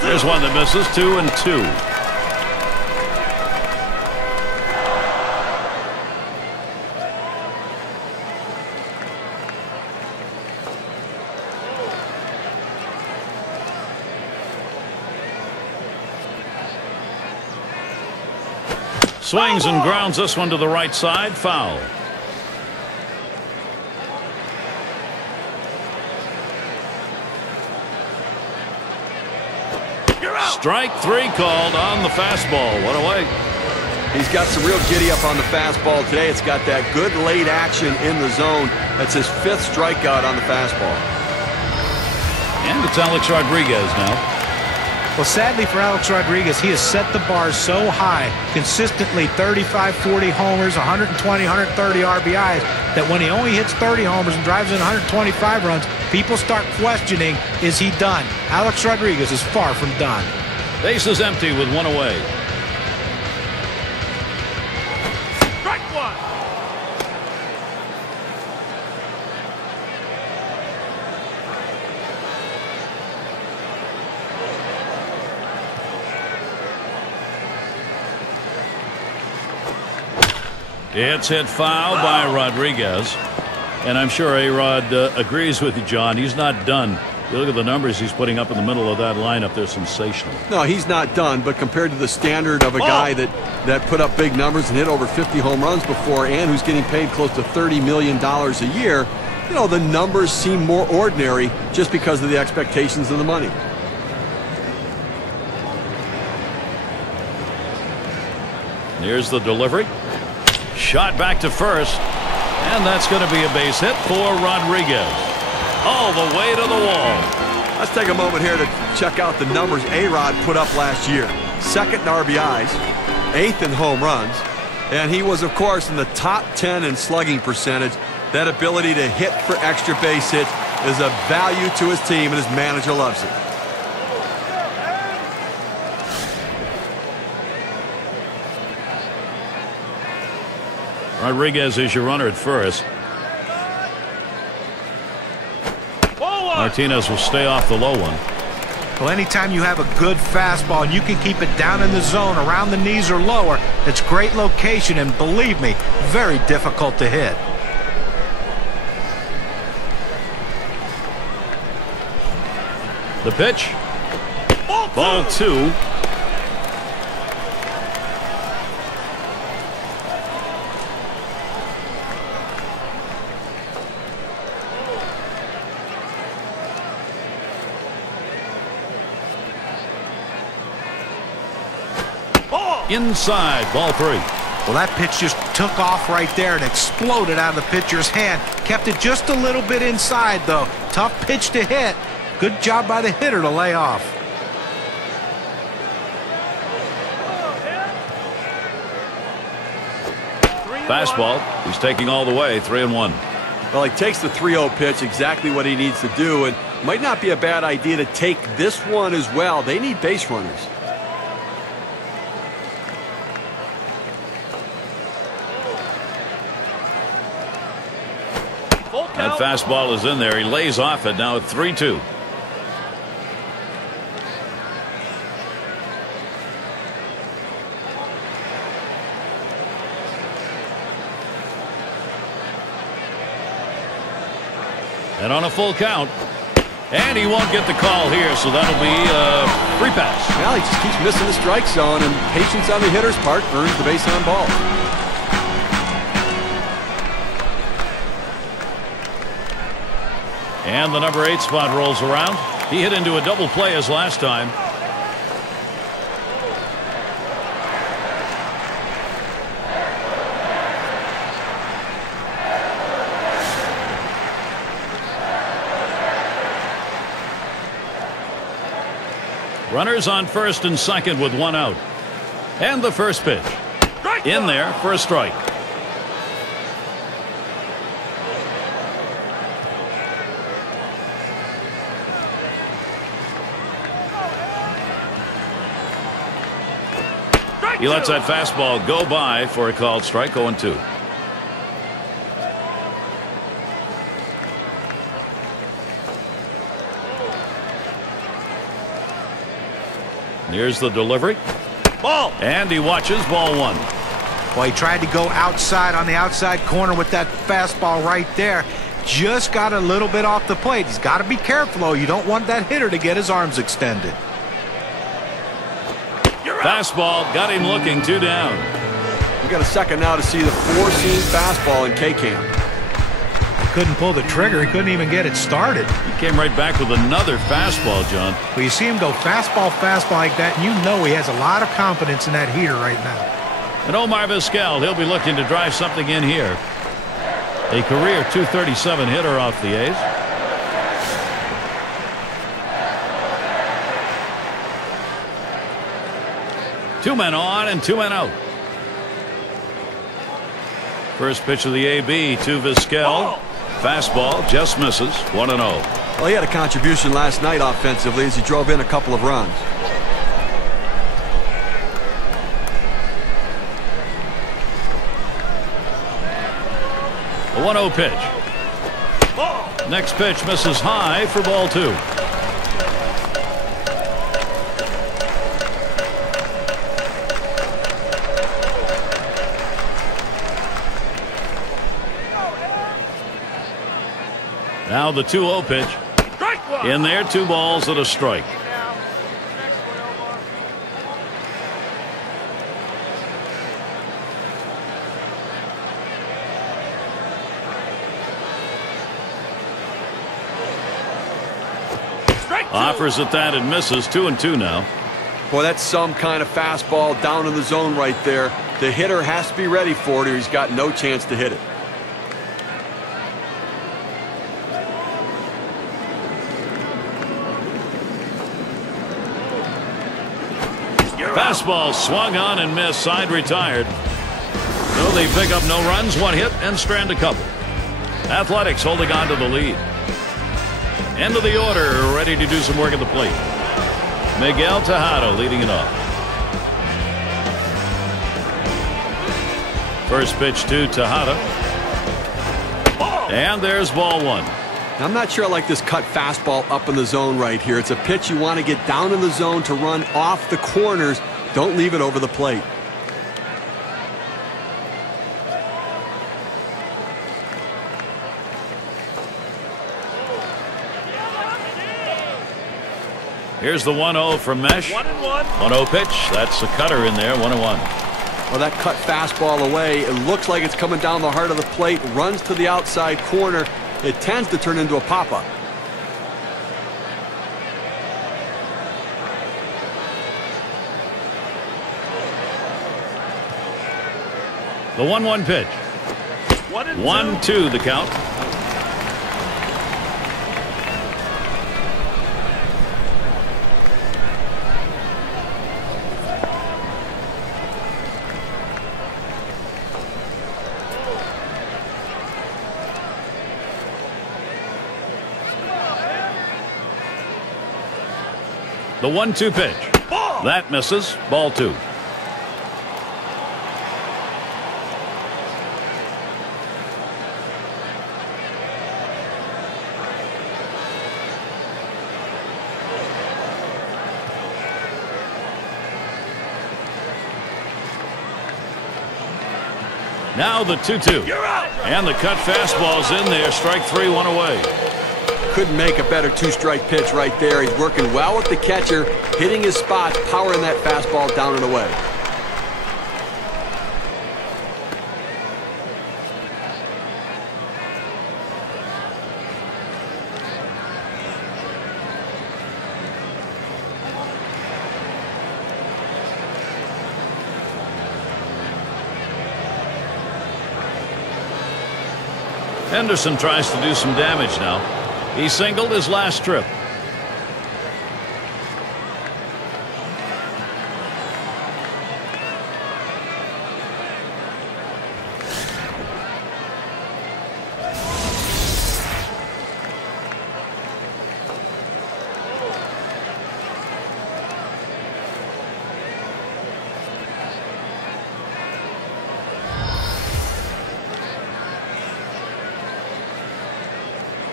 There's one that misses. 2-2. Swings and grounds this one to the right side. Foul. Strike 3 called on the fastball. 1 away. He's got some real giddy up on the fastball today. It's got that good late action in the zone. That's his 5th strikeout on the fastball. And it's Alex Rodriguez now. Well, sadly for Alex Rodriguez, he has set the bar so high, consistently 35, 40 homers, 120, 130 RBIs, that when he only hits 30 homers and drives in 125 runs, people start questioning, is he done? Alex Rodriguez is far from done. Base is empty with 1 away. Strike 1. It's hit foul by Rodriguez. And I'm sure A-Rod agrees with you, John. He's not done. You look at the numbers he's putting up in the middle of that lineup. They're sensational. No, he's not done, but compared to the standard of a guy that put up big numbers and hit over 50 home runs before, and who's getting paid close to $30 million a year, you know, the numbers seem more ordinary just because of the expectations and the money. Here's the delivery. Shot back to first. And that's going to be a base hit for Rodriguez. All the way to the wall. Let's take a moment here to check out the numbers A-Rod put up last year. 2nd in RBIs, 8th in home runs, and he was, of course, in the top 10 in slugging percentage. That ability to hit for extra base hits is a value to his team, and his manager loves it. Rodriguez is your runner at first. Martinez will stay off the low one. Well, anytime you have a good fastball and you can keep it down in the zone around the knees or lower, it's great location, and believe me, very difficult to hit. The pitch. Ball 2. Inside, ball 3. Well, that pitch just took off right there and exploded out of the pitcher's hand. Kept it just a little bit inside, though. Tough pitch to hit. Good job by the hitter to lay off. Fastball. He's taking all the way. 3-1. Well, he takes the 3-0 pitch, exactly what he needs to do, and might not be a bad idea to take this one as well. They need base runners. Full That count. fastball is in there. He lays off it. Now at 3-2. And on a full count. And he won't get the call here, so that'll be a free pass. Well, he just keeps missing the strike zone, and patience on the hitter's part earns the base on ball. And the number 8 spot rolls around. He hit into a double play as last time. Runners on first and second with 1 out. And the first pitch. In there for a strike. He lets that fastball go by for a called strike. 0-2. Here's the delivery. Ball. And he watches ball 1. Well, he tried to go outside on the outside corner with that fastball right there. Just got a little bit off the plate. He's got to be careful, though. You don't want that hitter to get his arms extended. Fastball got him looking. 2 down. We got a second now to see the 4-seam fastball in K-Camp. Couldn't pull the trigger. He couldn't even get it started. He came right back with another fastball, John. Well, you see him go fastball like that, and you know he has a lot of confidence in that heater right now. And Omar Vizquel, he'll be looking to drive something in here. A career .237 hitter off the A's. Two men on and 2 men out. First pitch of the AB to Vizquel. Fastball just misses. 1-0. Well, he had a contribution last night offensively as he drove in a couple of runs. A 1-0 pitch. Next pitch misses high for ball 2. Now the 2-0 pitch. In there, 2 balls and a strike. Offers at that and misses. 2-2 now. Boy, that's some kind of fastball down in the zone right there. The hitter has to be ready for it or he's got no chance to hit it. Fastball swung on and missed. Side retired. So they pick up no runs, 1 hit, and strand a couple. Athletics holding on to the lead. End of the order, ready to do some work at the plate. Miguel Tejada leading it off. First pitch to Tejada. And there's ball 1. I'm not sure I like this cut fastball up in the zone right here. It's a pitch you want to get down in the zone to run off the corners. Don't leave it over the plate. Here's the 1-0 from Mesh. 1-1. 1-0 pitch. That's a cutter in there. 1-1. Well, that cut fastball away. It looks like it's coming down the heart of the plate. Runs to the outside corner. It tends to turn into a pop-up. The 1-1 pitch. 1-2 the count. The 1-2 pitch. That misses. Ball 2. Now the 2-2. You're out. And the cut fastball's in there. Strike 3, 1 away. Couldn't make a better two-strike pitch right there. He's working well with the catcher, hitting his spots, powering that fastball down and away. Henderson tries to do some damage now. He singled his last trip.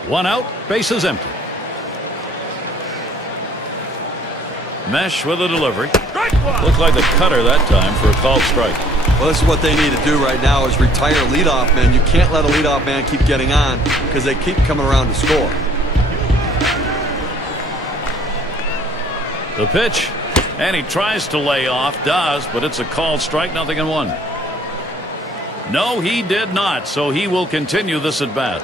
One out, bases empty. Mesh with a delivery. Looked like the cutter that time for a called strike. Well, this is what they need to do right now is retire leadoff men. You can't let a leadoff man keep getting on because they keep coming around to score. The pitch, and he tries to lay off, does, but it's a called strike, 0-1. No, he did not, so he will continue this at bat.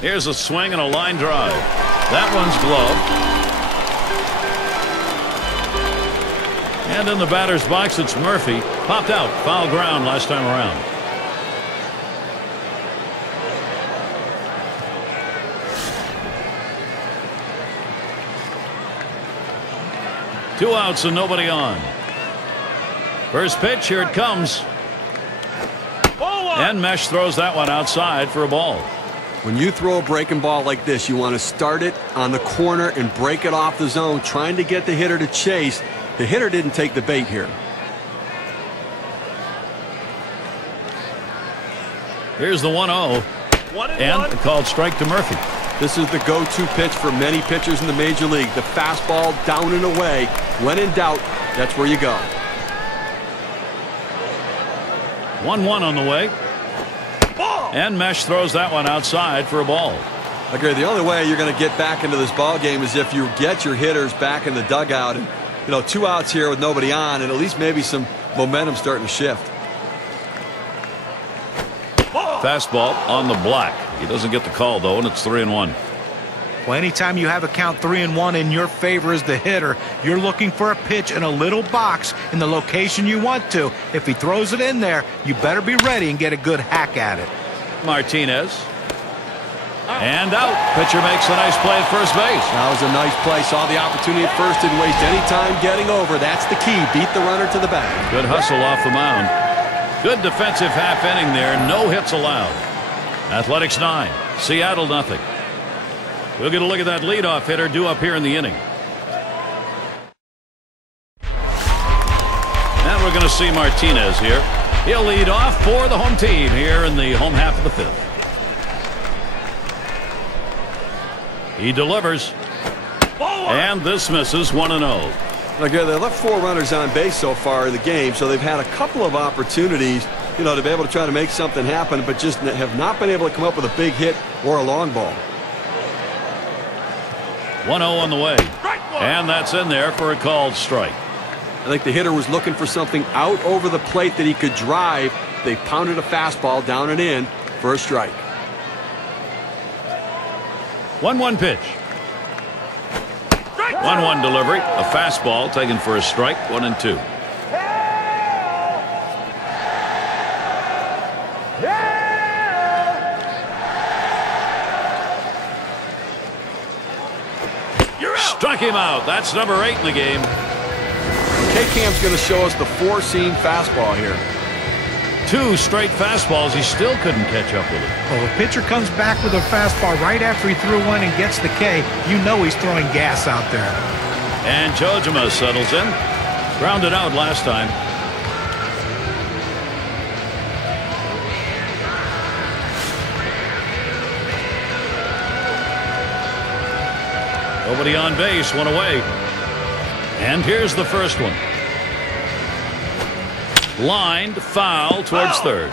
Here's a swing and a line drive. That one's gloved. And in the batter's box, it's Murphy. Popped out. Foul ground last time around. Two outs and nobody on. First pitch, here it comes. And Mesh throws that one outside for a ball. When you throw a breaking ball like this, you want to start it on the corner and break it off the zone, trying to get the hitter to chase. The hitter didn't take the bait here. Here's the 1-0. And a called strike to Murphy. This is the go-to pitch for many pitchers in the major league. The fastball down and away. When in doubt, that's where you go. 1-1 on the way. And Mesh throws that one outside for a ball. Okay, the only way you're going to get back into this ball game is if you get your hitters back in the dugout. And, you know, 2 outs here with nobody on, and at least maybe some momentum starting to shift. Fastball on the block. He doesn't get the call, though, and it's 3-1. Well, anytime you have a count 3-1 in your favor as the hitter, you're looking for a pitch in a little box in the location you want to. If he throws it in there, you better be ready and get a good hack at it. Martinez. And out. Pitcher makes a nice play at first base. That was a nice play. Saw the opportunity at first. Didn't waste any time getting over. That's the key. Beat the runner to the bag. Good hustle off the mound. Good defensive half inning there. No hits allowed. Athletics 9. Seattle 0. We'll get a look at that leadoff hitter due up here in the inning. And we're going to see Martinez here. He'll lead off for the home team here in the home half of the 5th. He delivers. And this misses 1-0. Okay, they left 4 runners on base so far in the game, so they've had a couple of opportunities, you know, to be able to try to make something happen, but just have not been able to come up with a big hit or a long ball. 1-0 on the way. And that's in there for a called strike. I think the hitter was looking for something out over the plate that he could drive. They pounded a fastball down and in for a strike. 1-1 pitch. 1-1 delivery. A fastball taken for a strike. 1-2. Struck him out. That's number 8 in the game. K-Cam's going to show us the 4-seam fastball here. 2 straight fastballs. He still couldn't catch up with it. Well, the pitcher comes back with a fastball right after he threw one and gets the K. You know he's throwing gas out there. And Jojima settles in. Grounded out last time. Nobody on base, one away. And here's the first one. Lined foul towards third.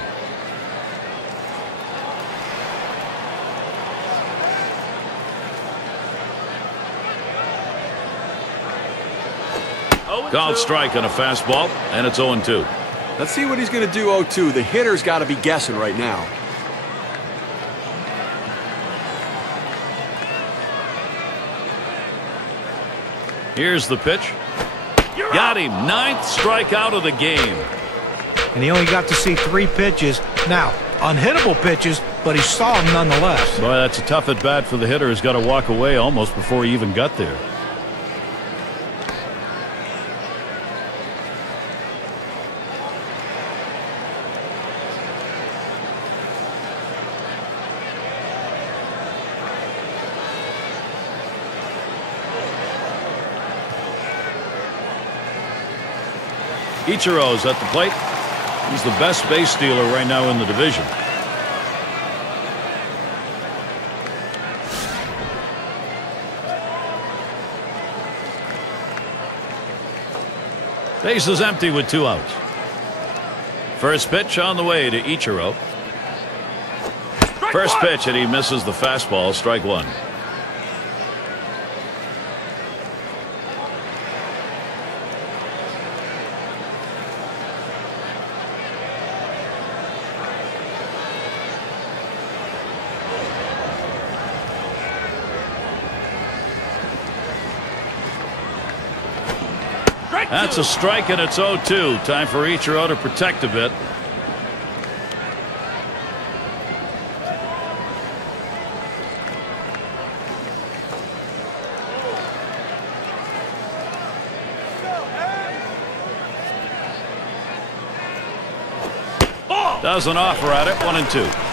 Called strike on a fastball, and it's 0-2. Let's see what he's going to do 0-2. The hitter's got to be guessing right now. Here's the pitch. Got him. 9th strikeout of the game. And he only got to see 3 pitches. Now, unhittable pitches, but he saw them nonetheless. Boy, that's a tough at bat for the hitter. He's got to walk away almost before he even got there. Ichiro's at the plate. He's the best base stealer right now in the division. Base is empty with 2 outs. First pitch on the way to Ichiro. First pitch, and he misses the fastball. Strike 1. That's a strike, and it's 0-2. Time for Ichiro to protect a bit. Doesn't offer at it. 1-2.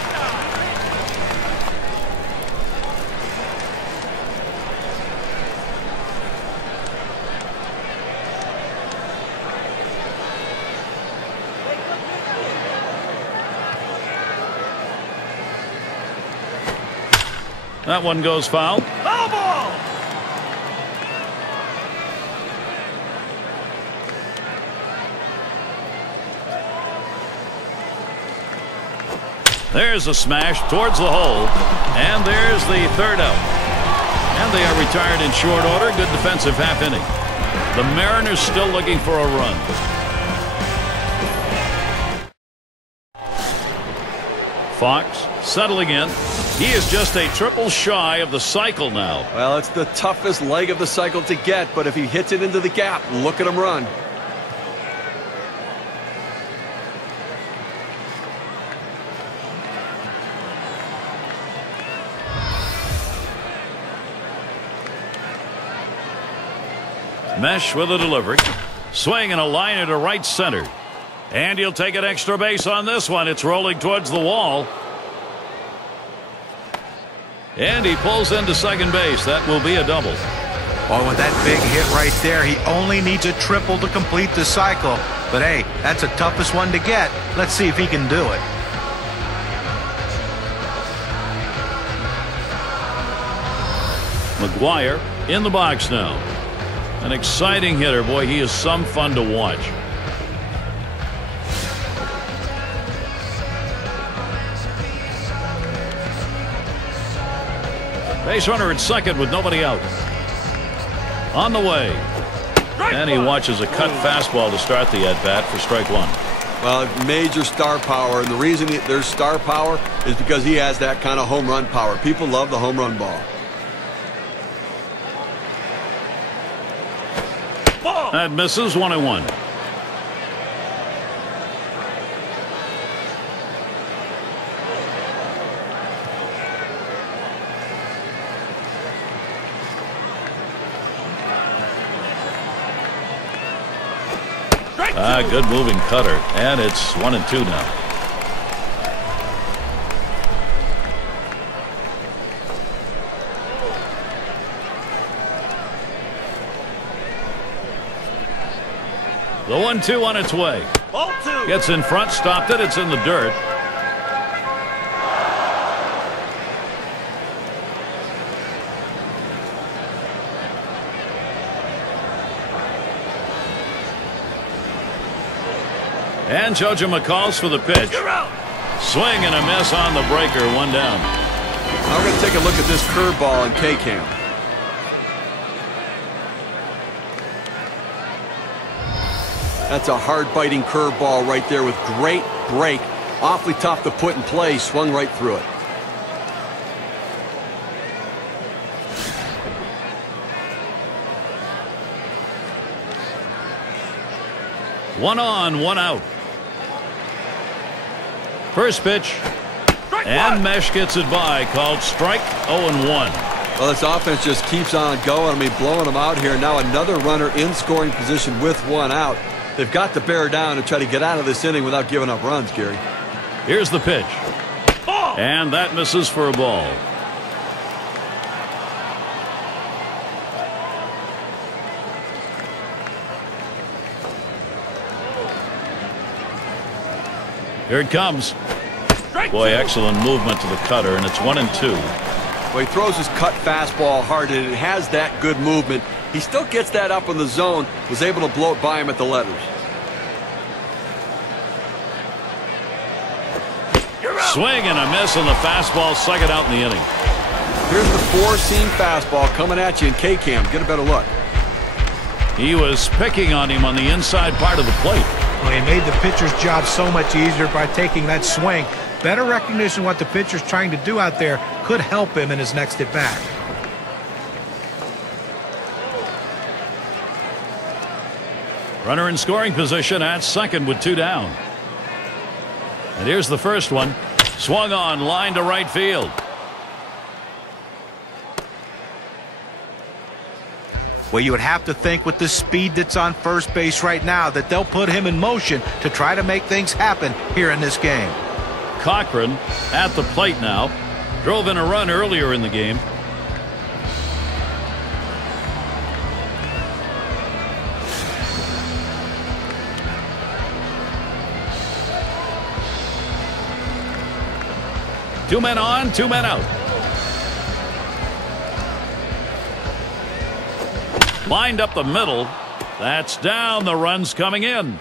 That one goes foul. Foul ball. There's a smash towards the hole. And there's the 3rd out. And they are retired in short order. Good defensive half inning. The Mariners still looking for a run. Fox settling in. He is just a triple shy of the cycle now. Well, it's the toughest leg of the cycle to get, but if he hits it into the gap, look at him run. Mesh with a delivery. Swing and a liner to right center. And he'll take an extra base on this one. It's rolling towards the wall. And he pulls into second base. That will be a double. Oh, with that big hit right there, he only needs a triple to complete the cycle. But hey, that's the toughest one to get. Let's see if he can do it. McGwire in the box now. An exciting hitter. Boy, he is some fun to watch. Base runner at second with nobody out. On the way. And he watches a cut fastball to start the at-bat for strike 1. Well, major star power, and the reason there's star power is because he has that kind of home run power. People love the home run ball. That misses. 1-1. Good moving cutter, and it's 1-2 now. The 1-2 on its way. Ball 2. Gets in front, stopped it. It's in the dirt. And Jojima calls for the pitch. Swing and a miss on the breaker. One down. I'm going to take a look at this curveball in K-Cam. That's a hard-biting curveball right there with great break. Awfully tough to put in play. Swung right through it. One on, one out. First pitch. And Mesh gets it by. Called strike. 0-1. Well, this offense just keeps on going. I mean, blowing them out here. Now another runner in scoring position with one out. They've got to bear down and try to get out of this inning without giving up runs, Gary. Here's the pitch. And that misses for a ball. Here it comes. Boy, excellent movement to the cutter, and it's 1-2. Well, he throws his cut fastball hard, and it has that good movement. He still gets that up in the zone, was able to blow it by him at the letters. Swing and a miss on the fastball, second out in the inning. Here's the four-seam fastball coming at you in K-Cam. Get a better look. He was picking on him on the inside part of the plate. Well, he made the pitcher's job so much easier by taking that swing. Better recognition of what the pitcher's trying to do out there could help him in his next at-bat. Runner in scoring position at second with two down. And here's the first one. Swung on, line to right field. Well, you would have to think with the speed that's on first base right now that they'll put him in motion to try to make things happen here in this game. Cochrane at the plate now. Drove in a run earlier in the game. Two men on, two men out. Lined up the middle. That's down. The run's coming in.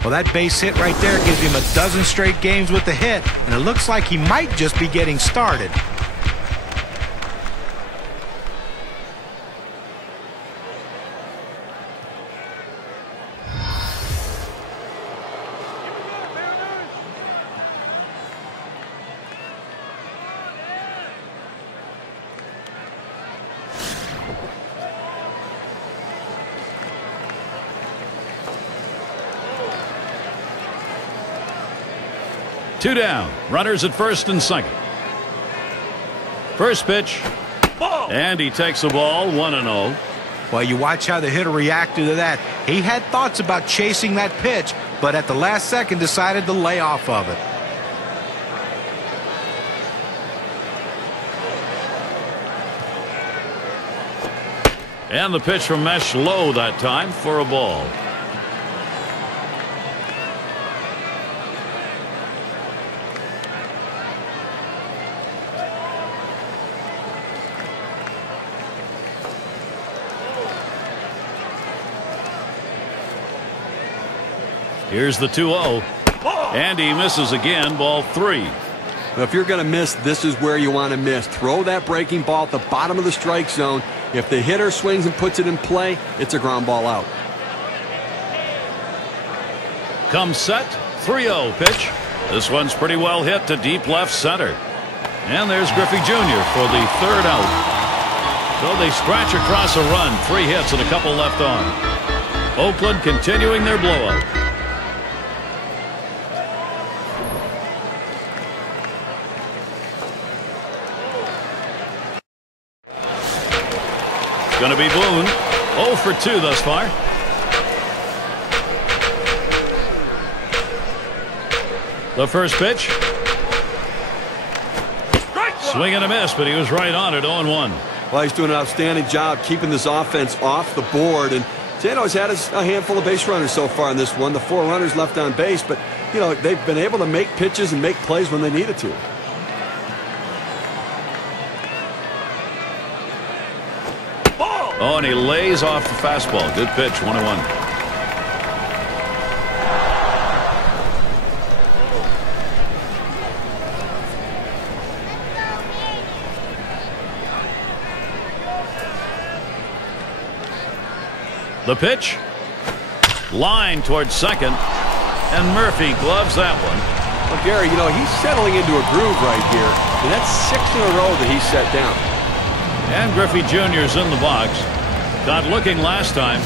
Well, that base hit right there gives him a dozen straight games with the hit, and it looks like he might just be getting started. Two down. Runners at first and second. First pitch. And he takes the ball. 1-0. Well, you watch how the hitter reacted to that. He had thoughts about chasing that pitch, but at the last second decided to lay off of it. And the pitch from Mesh low that time for a ball. Here's the 2-0. And he misses again. Ball 3. Now, if you're going to miss, this is where you want to miss. Throw that breaking ball at the bottom of the strike zone. If the hitter swings and puts it in play, it's a ground ball out. Comes set. 3-0 pitch. This one's pretty well hit to deep left center. And there's Griffey Jr. for the third out. So they scratch across a run. 3 hits and a couple left on. Oakland continuing their blowout. Going to be Boone. 0 for 2 thus far. The first pitch. Swing and a miss, but he was right on it. 0-1. Well, he's doing an outstanding job keeping this offense off the board. And Sano's had a handful of base runners so far in this one. The 4 runners left on base, but, you know, they've been able to make pitches and make plays when they needed to. Oh, and he lays off the fastball. Good pitch. 1-1. The pitch. Line towards second. And Murphy gloves that one. Well, Gary, you know, he's settling into a groove right here. And that's 6 in a row that he set down. And Griffey Jr.'s in the box. Got looking last time.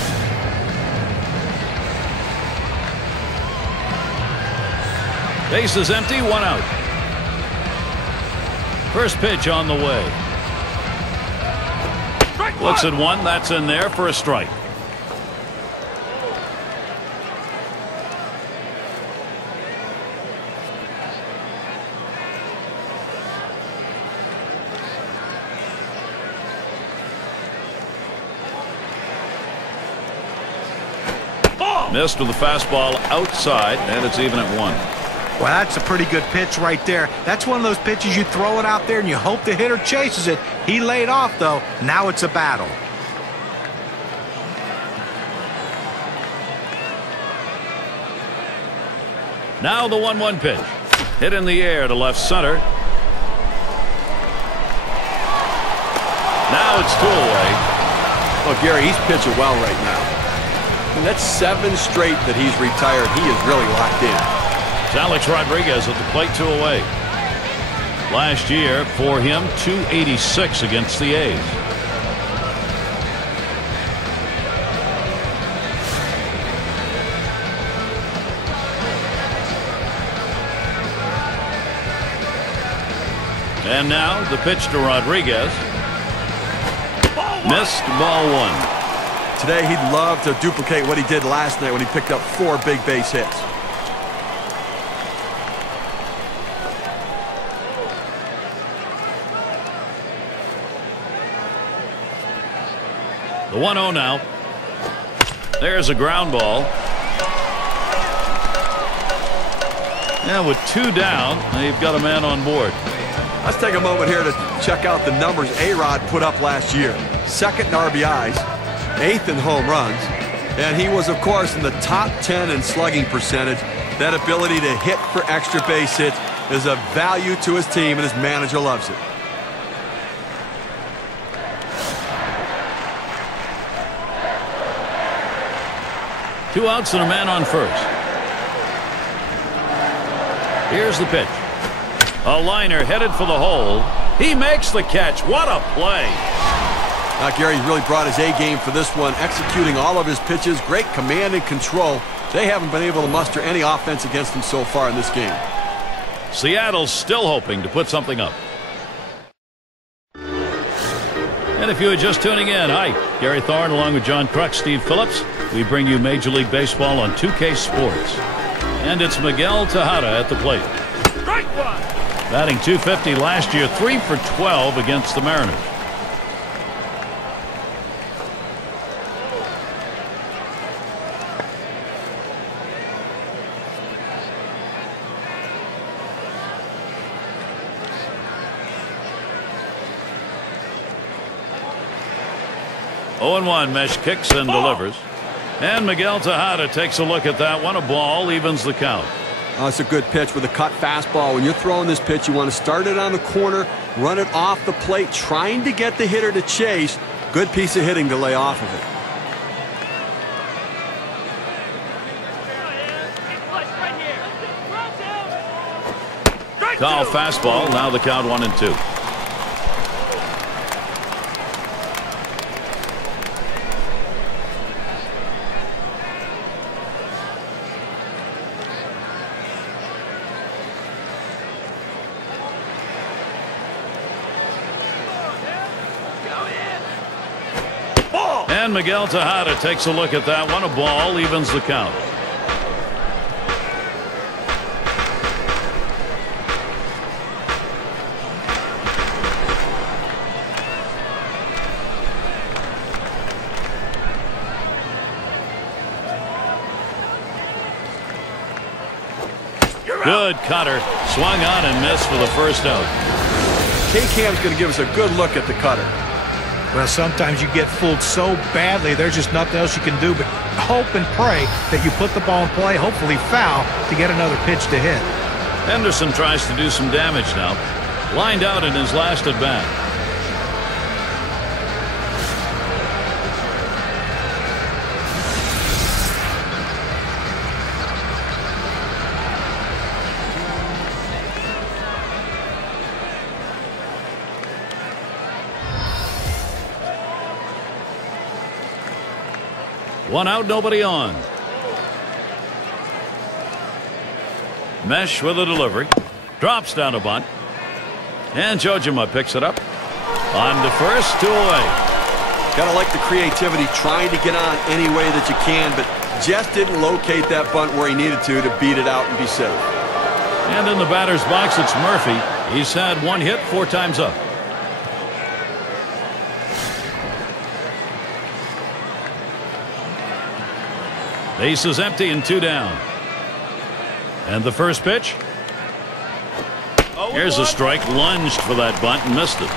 Base is empty, 1 out. First pitch on the way. Looks at one. That's in there for a strike. Missed with the fastball outside, and it's even at 1. Well, that's a pretty good pitch right there. That's one of those pitches you throw it out there and you hope the hitter chases it. He laid off, though. Now it's a battle. Now the 1-1 pitch. Hit in the air to left center. Now it's 2 away. Well, Gary, he's pitching well right now. And that's 7 straight that he's retired. He is really locked in. It's Alex Rodriguez at the plate, 2 away. Last year for him, 286 against the A's. And now the pitch to Rodriguez. Missed, ball 1. Today he'd love to duplicate what he did last night when he picked up 4 big base hits. The 1-0 now. There's a ground ball. And with 2 down, they've got a man on board. Let's take a moment here to check out the numbers A-Rod put up last year. 2nd in RBIs, 8th in home runs, and he was, of course, in the top 10 in slugging percentage. That ability to hit for extra base hits is a value to his team, and his manager loves it. Two outs and a man on first. Here's the pitch. A liner headed for the hole. He makes the catch. What a play. Now, Gary's really brought his A-game for this one, executing all of his pitches. Great command and control. They haven't been able to muster any offense against him so far in this game. Seattle's still hoping to put something up. And if you are just tuning in, hi, Gary Thorne along with John Kruk, Steve Phillips. We bring you Major League Baseball on 2K Sports. And it's Miguel Tejada at the plate. Strike 1. Batting .250 last year, 3 for 12 against the Mariners. Oh, 0-1, Mesh kicks and delivers. And Miguel Tejada takes a look at that one. A ball evens the count. Oh, it's a good pitch with a cut fastball. When you're throwing this pitch, you want to start it on the corner, run it off the plate, trying to get the hitter to chase. Good piece of hitting to lay off of it. Call fastball. Now the count 1-2. And Miguel Tejada takes a look at that one. A ball evens the count. Good cutter. Swung on and missed for the first out. K-Cam's going to give us a good look at the cutter. Well, sometimes you get fooled so badly, there's just nothing else you can do but hope and pray that you put the ball in play, hopefully foul, to get another pitch to hit. Henderson tries to do some damage now. Lined out in his last at bat. One out, nobody on. Mesh with a delivery. Drops down a bunt. And Jojima picks it up. On to first, 2 away. Gotta like the creativity, trying to get on any way that you can, but just didn't locate that bunt where he needed to beat it out and be safe. And in the batter's box, it's Murphy. He's had 1 hit 4 times up. Base is empty and 2 down. And the first pitch. Here's a strike. Lunged for that bunt and missed it.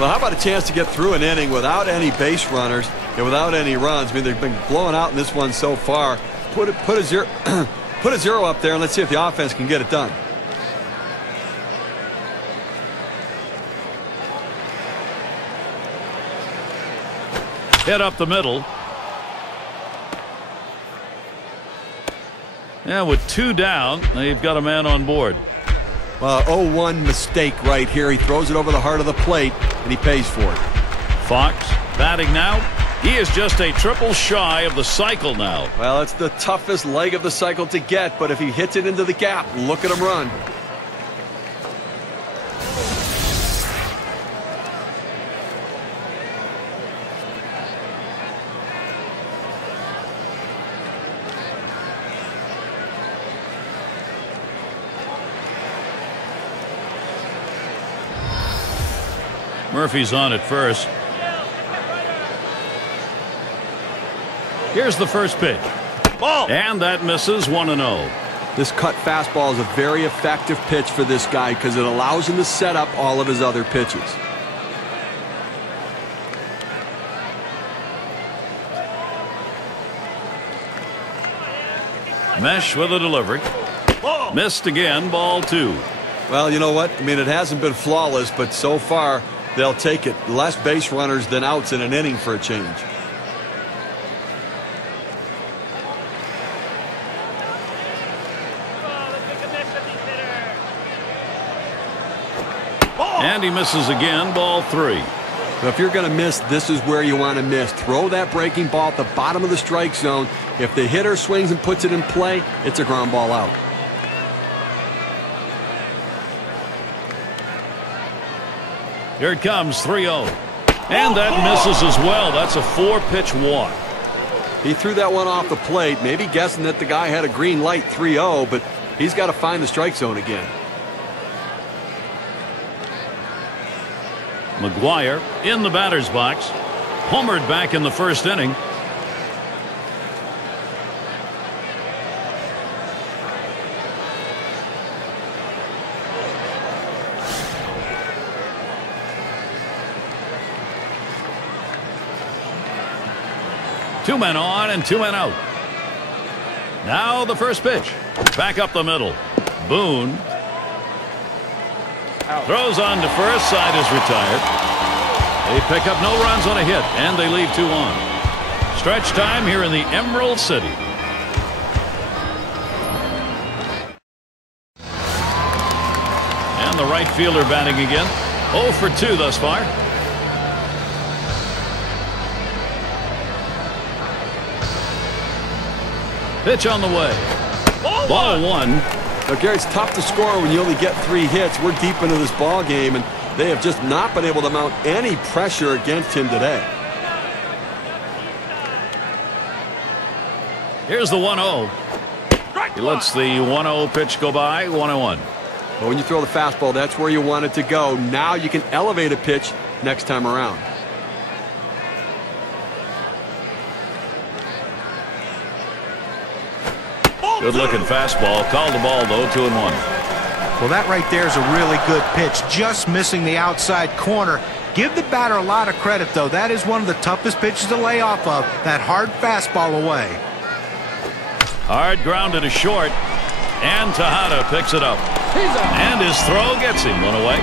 Well, how about a chance to get through an inning without any base runners and without any runs? I mean, they've been blowing out in this one so far. Put a zero, put a 0 up there, and let's see if the offense can get it done. Hit up the middle. Yeah, with 2 down, they've got a man on board. 0-1 mistake right here. He throws it over the heart of the plate, and he pays for it. Fox batting now. He is just a triple shy of the cycle now. Well, it's the toughest leg of the cycle to get, but if he hits it into the gap, look at him run. Murphy's on at first. Here's the first pitch. Ball. And that misses. 1-0. This cut fastball is a very effective pitch for this guy because it allows him to set up all of his other pitches. Mesh with a delivery. Ball. Missed again. Ball 2. Well, you know what? I mean, it hasn't been flawless, but so far they'll take it. Less base runners than outs in an inning for a change. And he misses again. Ball 3. Now, if you're going to miss, this is where you want to miss. Throw that breaking ball at the bottom of the strike zone. If the hitter swings and puts it in play, it's a ground ball out. Here it comes, 3-0. And that misses as well. That's a 4-pitch walk. He threw that one off the plate, maybe guessing that the guy had a green light, 3-0, but he's got to find the strike zone again. McGwire in the batter's box. Homered back in the first inning. Two men on and 2 men out. Now the first pitch. Back up the middle. Boone. Out. Throws on to first. Side is retired. They pick up no runs on a hit, and they leave 2 on. Stretch time here in the Emerald City. And the right fielder batting again. 0 for 2 thus far. Pitch on the way. Ball 1. Now, Gary, it's tough to score when you only get 3 hits. We're deep into this ball game, and they have just not been able to mount any pressure against him today. Here's the 1-0. He lets the 1-0 pitch go by. 1-1. But when you throw the fastball, that's where you want it to go. Now you can elevate a pitch next time around. Good looking fastball. Called the ball though. 2-1. Well, that right there is a really good pitch. Just missing the outside corner. Give the batter a lot of credit, though. That is one of the toughest pitches to lay off of. That hard fastball away. Hard grounded to short. And Tejada picks it up. And his throw gets him. 1 away.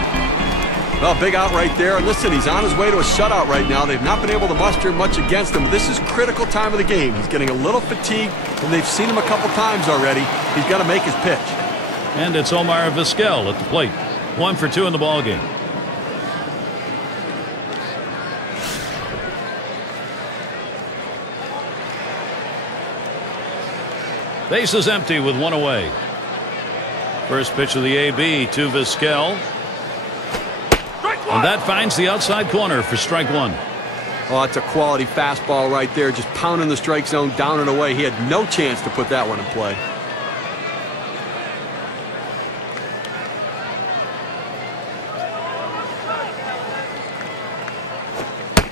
Well, big out right there. And listen, he's on his way to a shutout right now. They've not been able to muster much against him. This is critical time of the game. He's getting a little fatigued, and they've seen him a couple times already. He's got to make his pitch. And it's Omar Vizquel at the plate. 1 for 2 in the ball game. Base is empty with one away. First pitch of the AB to Vizquel. And that finds the outside corner for strike one. Oh, that's a quality fastball right there. Just pounding the strike zone down and away. He had no chance to put that one in play.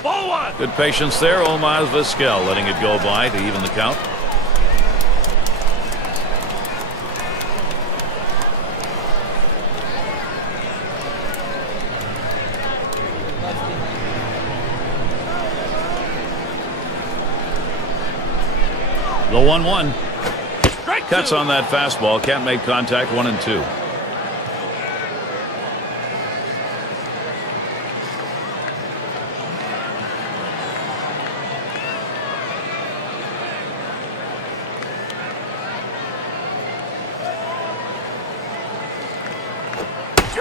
Ball one. Good patience there. Omar Vizquel letting it go by to even the count. The 1-1. Cuts on that fastball. Can't make contact. 1-2.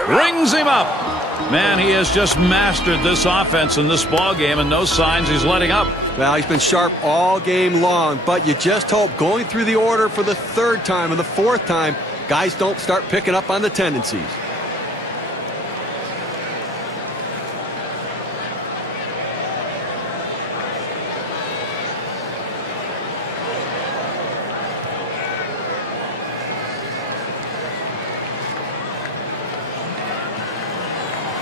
Rings him up. Man, he has just mastered this offense in this ball game, and no signs he's letting up. Well, he's been sharp all game long, but you just hope going through the order for the third time and the fourth time, guys don't start picking up on the tendencies.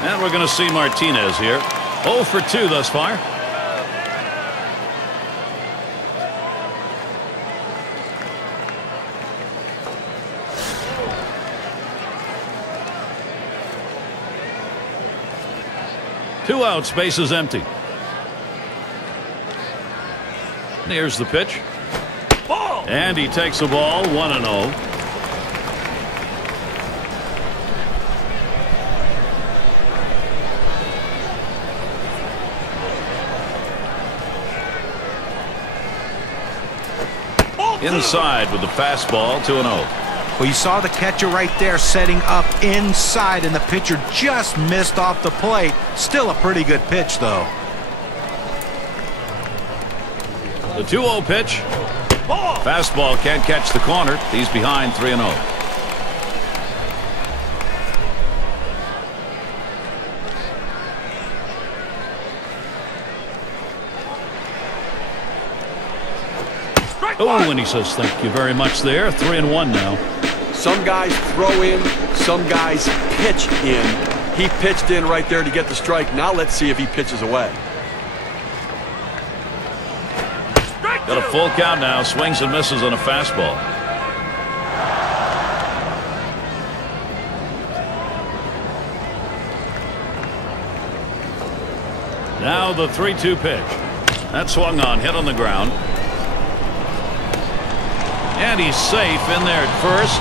And we're going to see Martinez here. 0 for 2 thus far. Two outs, bases empty. Here's the pitch. Ball. And he takes the ball. 1-0. Inside with the fastball. 2-0. Well, you saw the catcher right there setting up inside, and the pitcher just missed off the plate. Still a pretty good pitch, though. The 2-0 pitch. Ball. Fastball can't catch the corner. He's behind 3-0. Oh, and he says thank you very much there. 3-1 now. Some guys throw in, some guys pitch in. He pitched in right there to get the strike. Now let's see if he pitches away. Got a full count now. Swings and misses on a fastball. Now the 3-2 pitch. That swung on, hit on the ground. And he's safe in there at first.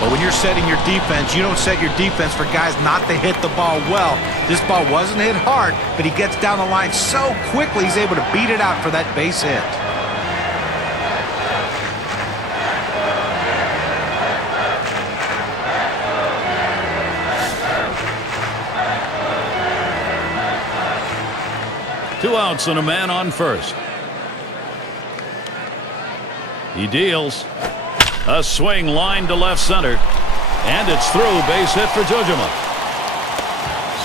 But when you're setting your defense, you don't set your defense for guys not to hit the ball well. This ball wasn't hit hard, but he gets down the line so quickly he's able to beat it out for that base hit. Two outs and a man on first. He deals. A swing line to left center. And it's through. Base hit for Jojima.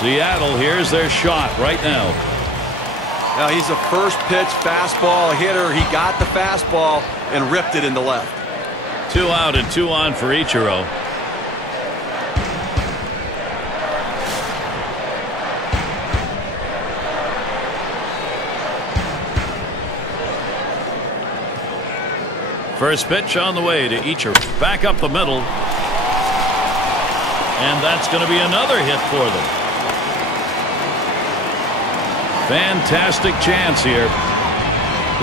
Seattle, here's their shot right now. Now he's a first pitch fastball hitter. He got the fastball and ripped it into left. 2 out and 2 on for Ichiro. First pitch on the way to Ichiro. Back up the middle. And that's going to be another hit for them. Fantastic chance here.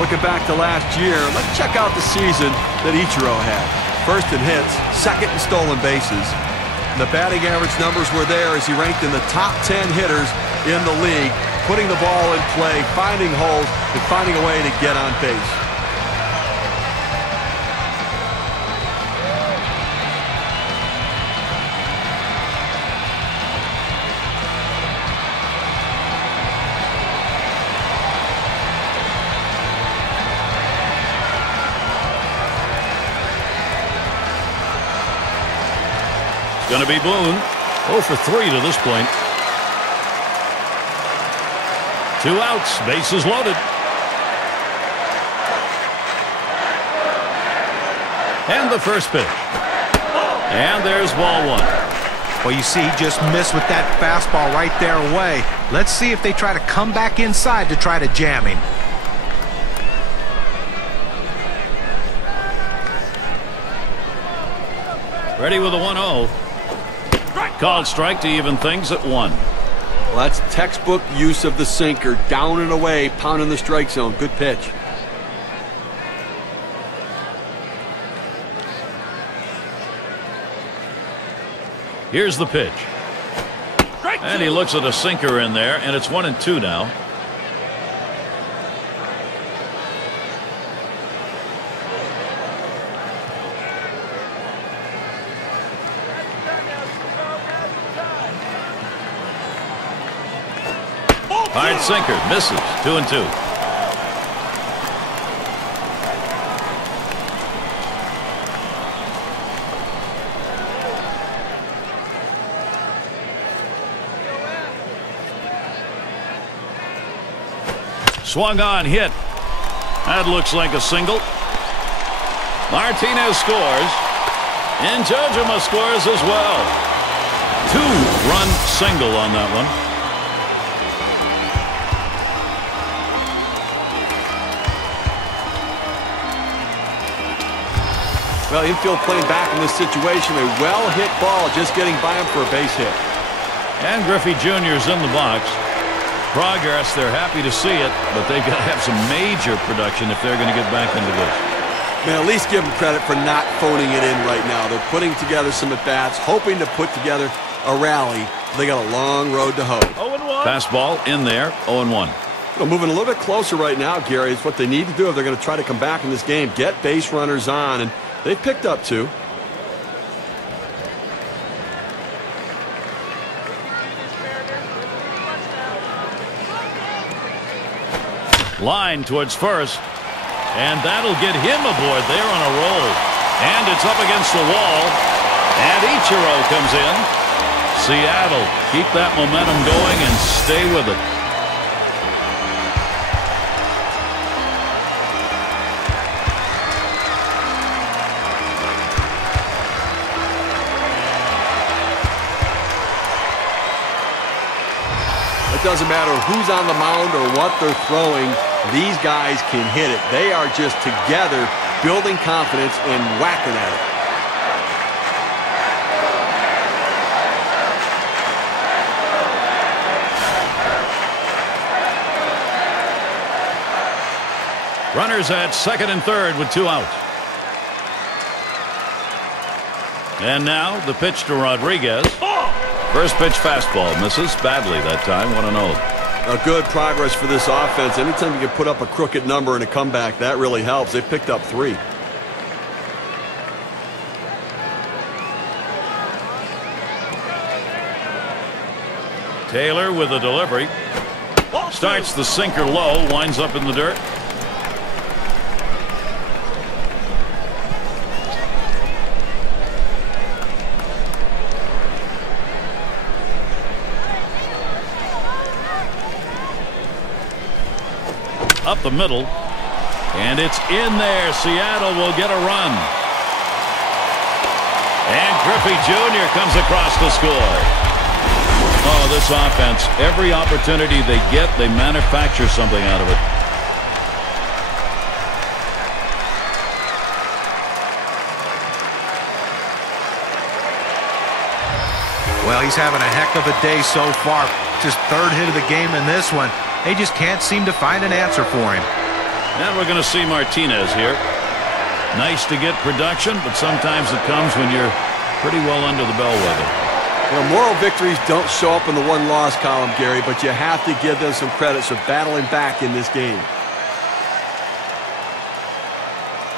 Looking back to last year, let's check out the season that Ichiro had. First in hits, second in stolen bases. The batting average numbers were there as he ranked in the top 10 hitters in the league, putting the ball in play, finding holes, and finding a way to get on base. going to be Boone. 0 for 3 to this point. 2 outs, bases loaded. And the first pitch. And there's ball 1. Well, you see, he just missed with that fastball right there away. Let's see if they try to come back inside to try to jam him. Ready with a 1-0. Called strike to even things at 1. Well, that's textbook use of the sinker. Down and away, pounding the strike zone. Good pitch. Here's the pitch. And he looks at a sinker in there, and it's 1-2 now. Hard sinker, misses. 2-2. Swung on, hit. That looks like a single. Martinez scores. And Jojima scores as well. 2-run single on that one. Well, infield playing back in this situation. A well-hit ball, just getting by him for a base hit. And Griffey Jr.'s in the box. Progress, they're happy to see it, but they've got to have some major production if they're going to get back into this. Man, at least give them credit for not phoning it in right now. They're putting together some at-bats, hoping to put together a rally. They got a long road to hoe. 0-1. Fastball in there, 0-1. Well, moving a little bit closer right now, Gary, is what they need to do if they're going to try to come back in this game. Get base runners on, and they've picked up 2. Line towards first. And that'll get him aboard there on a roll. And it's up against the wall. And Ichiro comes in. Seattle, keep that momentum going and stay with it. It doesn't matter who's on the mound or what they're throwing. These guys can hit it. They are just together building confidence and whacking at it. Runners at second and third with 2 outs. And now the pitch to Rodriguez. First pitch fastball misses badly that time. 1-0. A good progress for this offense. Anytime you can put up a crooked number in a comeback, that really helps. They picked up 3. Taylor with a delivery. Starts the sinker low, winds up in the dirt. Up the middle, and it's in there. Seattle will get a run. And Griffey Jr. comes across to score. Oh, this offense, every opportunity they get, they manufacture something out of it. Well, he's having a heck of a day so far. Just 3rd hit of the game in this one. They just can't seem to find an answer for him. And we're going to see Martinez here. Nice to get production, but sometimes it comes when you're pretty well under the bellwether. You know, moral victories don't show up in the one-loss column, Gary, but you have to give them some credit for battling back in this game.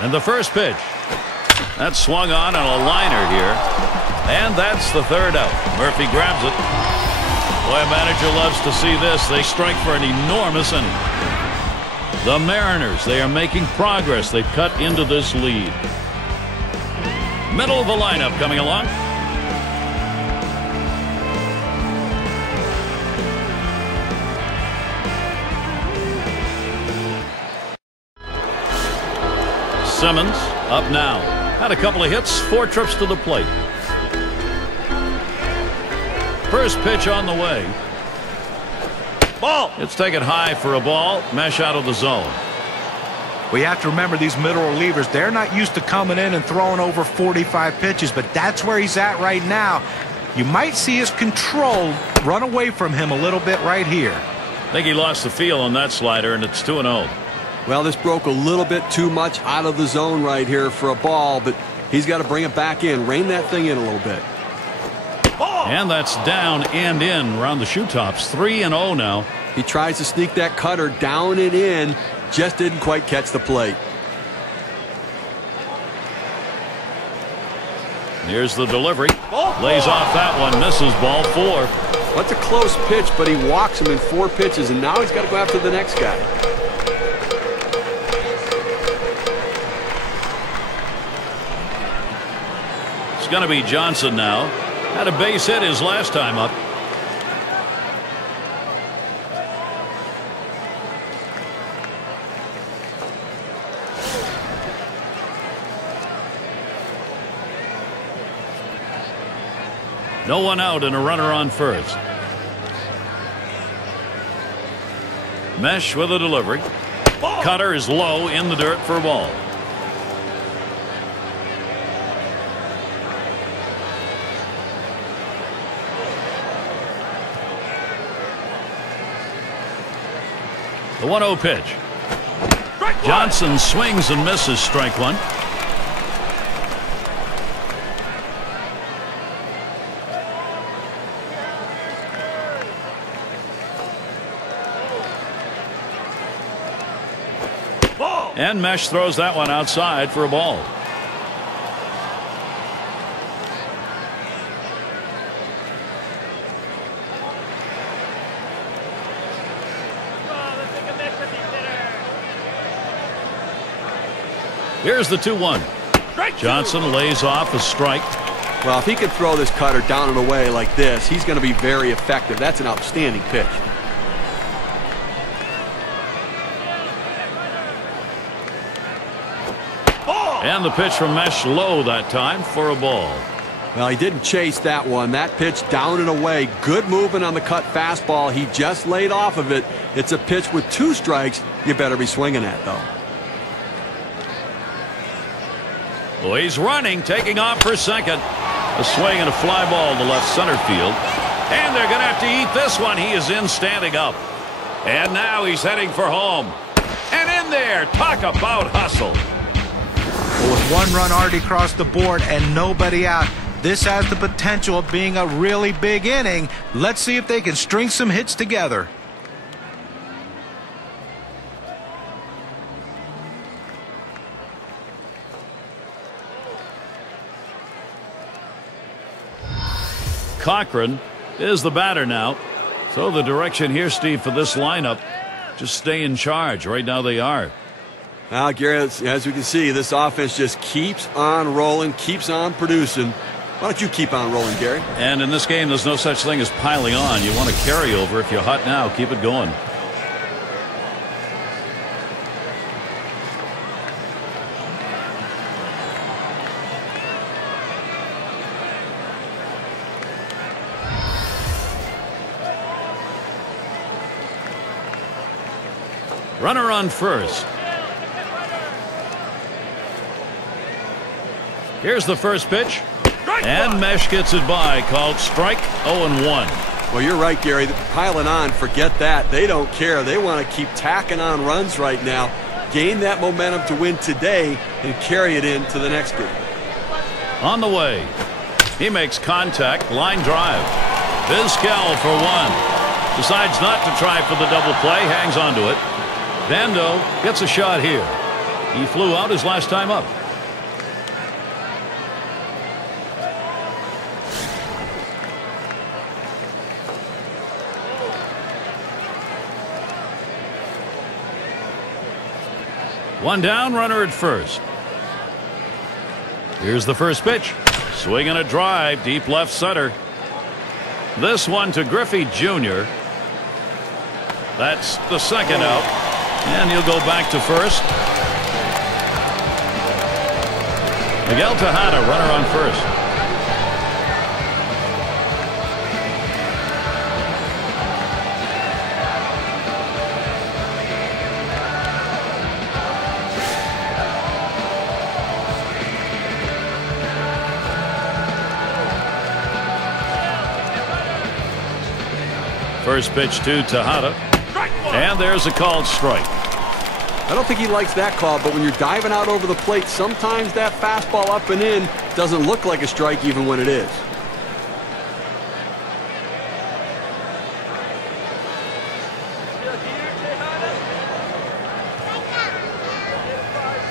And the first pitch. That's swung on a liner here. And that's the 3rd out. Murphy grabs it. Boy, a manager loves to see this. They strike for an enormous inning. The Mariners, they are making progress. They've cut into this lead. Middle of the lineup coming along. Simmons up now. Had a couple of hits, 4 trips to the plate. First pitch on the way. Ball. It's taken high for a ball. Mesh out of the zone. We have to remember these middle relievers, they're not used to coming in and throwing over 45 pitches, but that's where he's at right now. You might see his control run away from him a little bit right here. I think he lost the feel on that slider, and it's 2-0. Well, this broke a little bit too much out of the zone right here for a ball, but he's got to bring it back in, rein that thing in a little bit. Ball. And that's down and in around the shoe tops. 3-0 now. He tries to sneak that cutter down and in, just didn't quite catch the plate. Here's the delivery. Ball. Lays off that one, misses, ball 4. That's a close pitch, but he walks him in 4 pitches, and now he's got to go after the next guy. It's going to be Johnson now. Had a base hit his last time up. No one out and a runner on first. Mesh with a delivery. Ball. Cutter is low in the dirt for a ball. The 1-0 pitch. Johnson swings and misses, strike 1. Ball. And Mesh throws that one outside for a ball. Here's the 2-1. Johnson lays off a strike. Well, if he can throw this cutter down and away like this, he's going to be very effective. That's an outstanding pitch. Ball. And the pitch from Mesh low that time for a ball. Well, he didn't chase that one. That pitch down and away. Good movement on the cut fastball. He just laid off of it. It's a pitch with 2 strikes. You better be swinging at, though. Well, he's running, taking off for second. A swing and a fly ball to left center field. And they're going to have to eat this one. He is in standing up. And now he's heading for home. And in there, talk about hustle. Well, with 1 run already across the board and nobody out, this has the potential of being a really big inning. Let's see if they can string some hits together. Cochrane is the batter now. So the direction here, Steve, for this lineup, just stay in charge. Right now they are. Now, Gary, as we can see, this offense just keeps on rolling, keeps on producing. Why don't you keep on rolling, Gary? And in this game, there's no such thing as piling on. You want to carry over. If you're hot now, keep it going. Runner on first. Here's the first pitch. And Mesh gets it by. Called strike. 0-1. Well, you're right, Gary. Piling on, forget that. They don't care. They want to keep tacking on runs right now. Gain that momentum to win today and carry it into the next game. On the way. He makes contact. Line drive. Vizquel for 1. Decides not to try for the double play. Hangs on to it. Bando gets a shot here. He flew out his last time up. One down, runner at first. Here's the first pitch. Swing and a drive, deep left center. This one to Griffey Jr. That's the second out. And he'll go back to first. Miguel Tejada, runner on first. First pitch to Tejada. And there's a called strike. I don't think he likes that call, but when you're diving out over the plate, sometimes that fastball up and in doesn't look like a strike even when it is.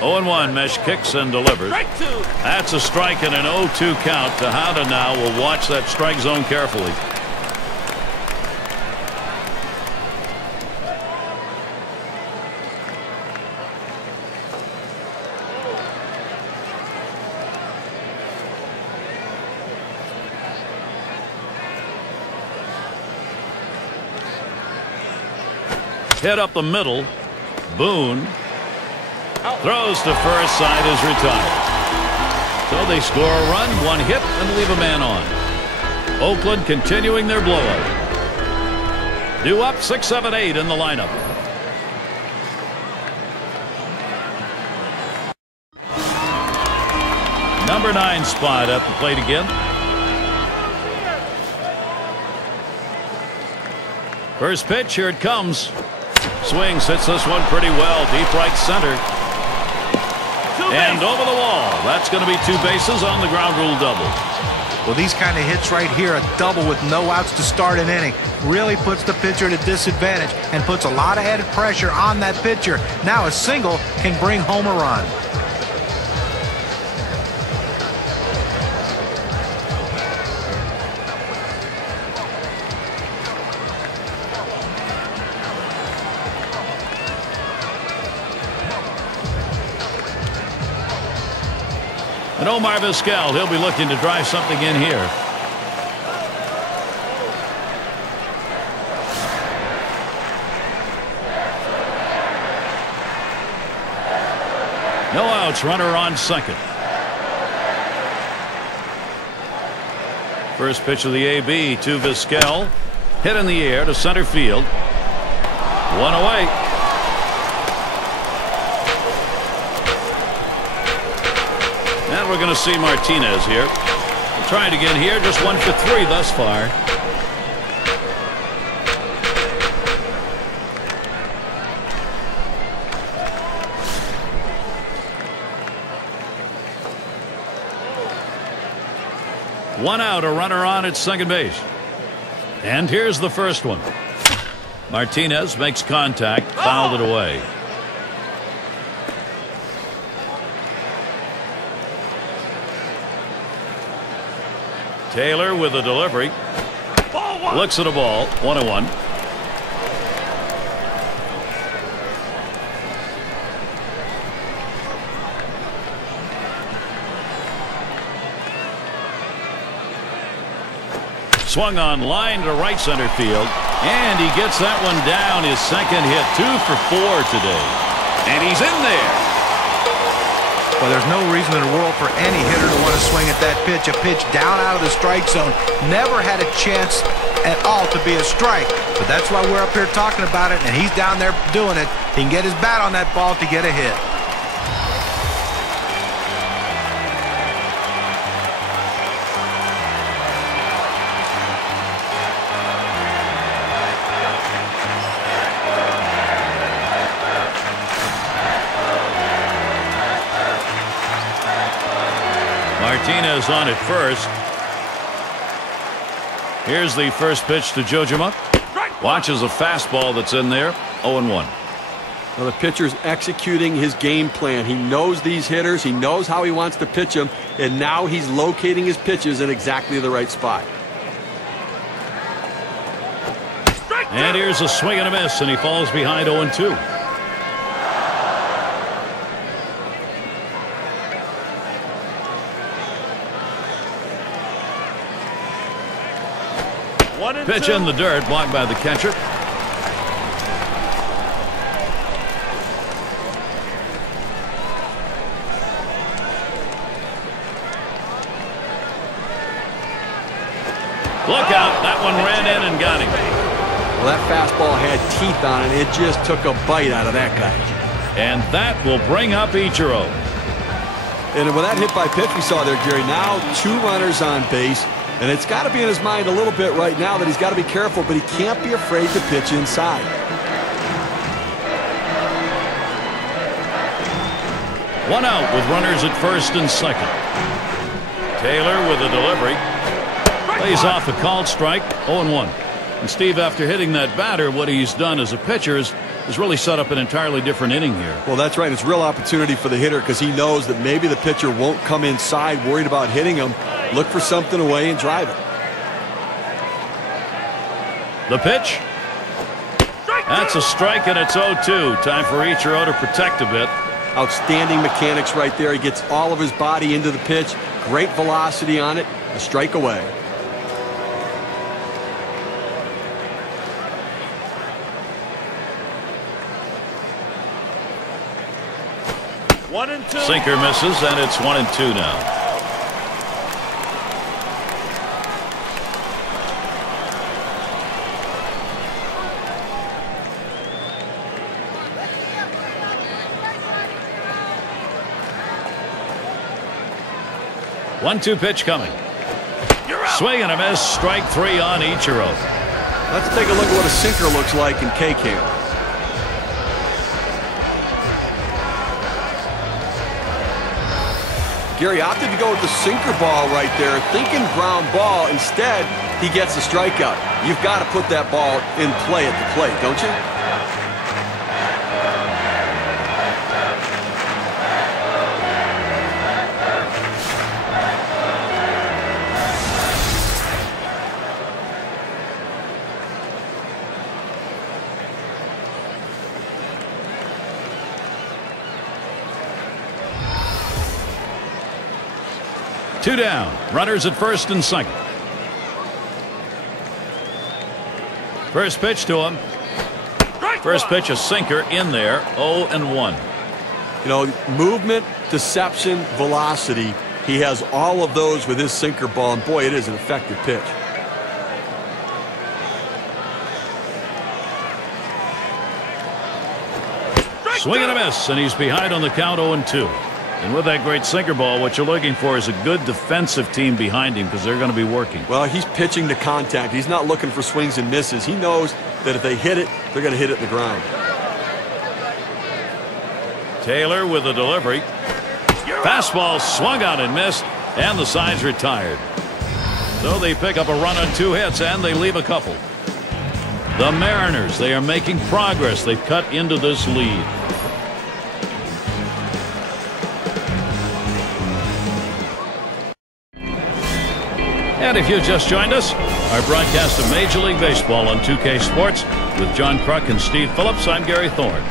Oh and 1. Mesh kicks and delivers. That's a strike and an 0-2 count. Tejada now will watch that strike zone carefully. Hit up the middle. Boone throws to first. Side is retired. So they score a run, one hit, and leave a man on. Oakland continuing their blowout. Due up 6-7-8 in the lineup. Number 9 spot at the plate again. First pitch, here it comes. Swings, hits this one pretty well. Deep right center. And over the wall. That's going to be 2 bases on the ground rule double. Well, these kind of hits right here, a double with no outs to start an inning, really puts the pitcher at a disadvantage and puts a lot of added pressure on that pitcher. Now a single can bring home a run. And Omar Vizquel, he'll be looking to drive something in here. No outs, runner on second. First pitch of the AB to Vizquel. Hit in the air to center field. One away. And we're going to see Martinez here. Trying to get here, just 1 for 3 thus far. One out, a runner on at second base. And here's the first one. Martinez makes contact, fouled it away. Taylor with a delivery. Looks at a ball. 1-1. Swung on line to right center field. And he gets that one down. His second hit. 2 for 4 today. And he's in there. Well, there's no reason in the world for any hitter to want to swing at that pitch. A pitch down out of the strike zone. Never had a chance at all to be a strike. But that's why we're up here talking about it, and he's down there doing it. He can get his bat on that ball to get a hit. Martinez on at first. Here's the first pitch to Jojima. Watches a fastball that's in there. 0-1. Well, the pitcher's executing his game plan. He knows these hitters. He knows how he wants to pitch them. And now he's locating his pitches in exactly the right spot. And here's a swing and a miss, and he falls behind 0-2. Pitch in the dirt, blocked by the catcher. Look out. That one ran in and got him. Well, that fastball had teeth on it. It just took a bite out of that guy. And that will bring up Ichiro. And with that hit by pitch we saw there, Gary, now 2 runners on base. And it's got to be in his mind a little bit right now that he's got to be careful, but he can't be afraid to pitch inside. One out with runners at first and second. Taylor with a delivery. Lays off a called strike, 0-1. And Steve, after hitting that batter, what he's done as a pitcher is really set up an entirely different inning here. Well, that's right. It's a real opportunity for the hitter because he knows that maybe the pitcher won't come inside worried about hitting him. Look for something away and drive it. The pitch. That's a strike, and it's 0-2. Time for Ichiro to protect a bit. Outstanding mechanics right there. He gets all of his body into the pitch. Great velocity on it. A strike away. One and two. Sinker misses, and it's 1-2 now. One-two pitch coming. Swing and a miss. Strike 3 on Ichiro. Let's take a look at what a sinker looks like in K-Cam. Gary opted to go with the sinker ball right there, thinking ground ball. Instead, he gets the strikeout. You've got to put that ball in play at the plate, don't you? Two down. Runners at first and second. First pitch to him. First pitch a sinker in there. 0-1. You know, movement, deception, velocity. He has all of those with his sinker ball, and boy, it is an effective pitch. Swing and a miss, and he's behind on the count. 0-2. And with that great sinker ball, what you're looking for is a good defensive team behind him because they're going to be working. Well, he's pitching to contact. He's not looking for swings and misses. He knows that if they hit it, they're going to hit it in the ground. Taylor with a delivery. Fastball swung on and missed, and the side's retired. So they pick up a run on 2 hits, and they leave a couple. The Mariners, they are making progress. They've cut into this lead. And if you just joined us, our broadcast of Major League Baseball on 2K Sports with John Kruk and Steve Phillips, I'm Gary Thorne.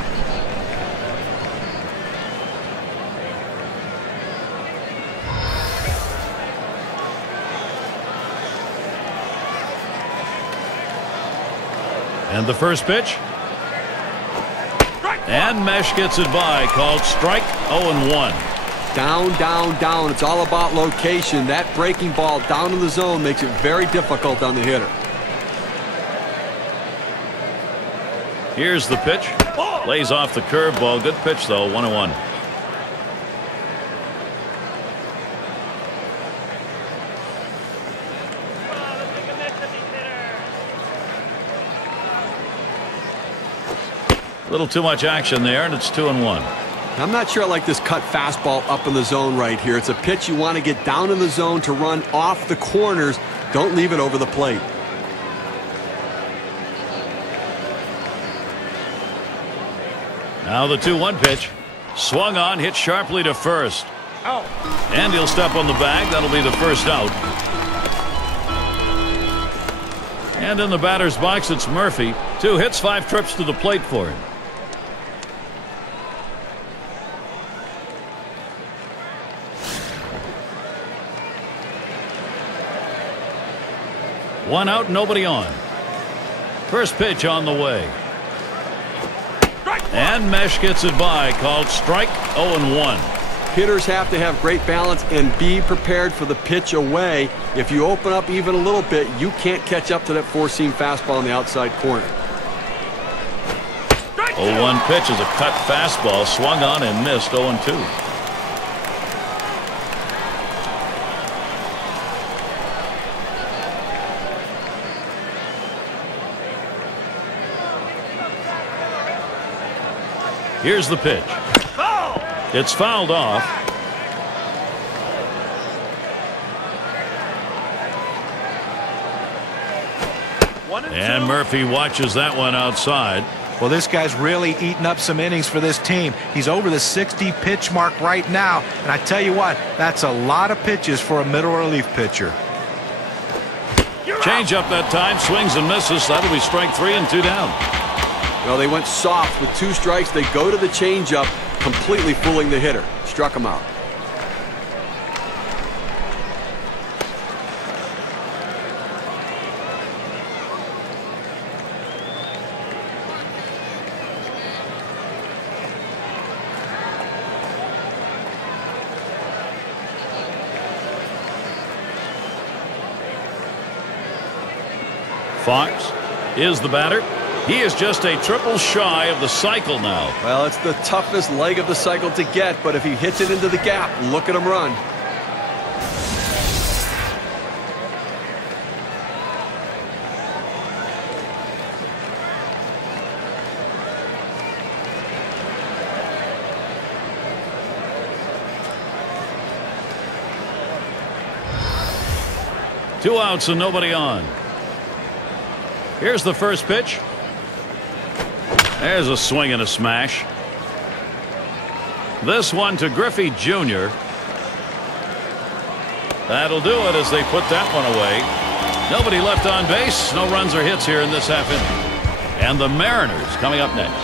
And the first pitch. And Mesh gets it by, called strike. 0-1. Down, down, down. It's all about location. That breaking ball down in the zone makes it very difficult on the hitter. Here's the pitch. Lays off the curveball. Good pitch, though. 1-1. A little too much action there, and it's 2-1. I'm not sure I like this cut fastball up in the zone right here. It's a pitch you want to get down in the zone to run off the corners. Don't leave it over the plate. Now the 2-1 pitch. Swung on, hit sharply to first. Out. And he'll step on the bag. That'll be the first out. And in the batter's box, it's Murphy. 2 hits, 5 trips to the plate for him. One out, nobody on. First pitch on the way. And Mesh gets it by, called strike. 0-1. hitters have to have great balance and be prepared for the pitch away. If you open up even a little bit, you can't catch up to that four-seam fastball in the outside corner. 0-1 pitch is a cut fastball, swung on and missed. 0-2. Here's the pitch. It's fouled off. And Murphy watches that one outside. Well, this guy's really eating up some innings for this team. He's over the 60 pitch mark right now. And I tell you what, that's a lot of pitches for a middle relief pitcher. Change up that time, swings and misses. That'll be strike 3 and 2 down. Well, they went soft with 2 strikes. They go to the changeup, completely fooling the hitter. Struck him out. Fox is the batter. He is just a triple shy of the cycle now. Well, it's the toughest leg of the cycle to get, but if he hits it into the gap, look at him run. Two outs and nobody on. Here's the first pitch. There's a swing and a smash. This one to Griffey Jr. That'll do it as they put that one away. Nobody left on base. No runs or hits here in this half inning. And the Mariners coming up next.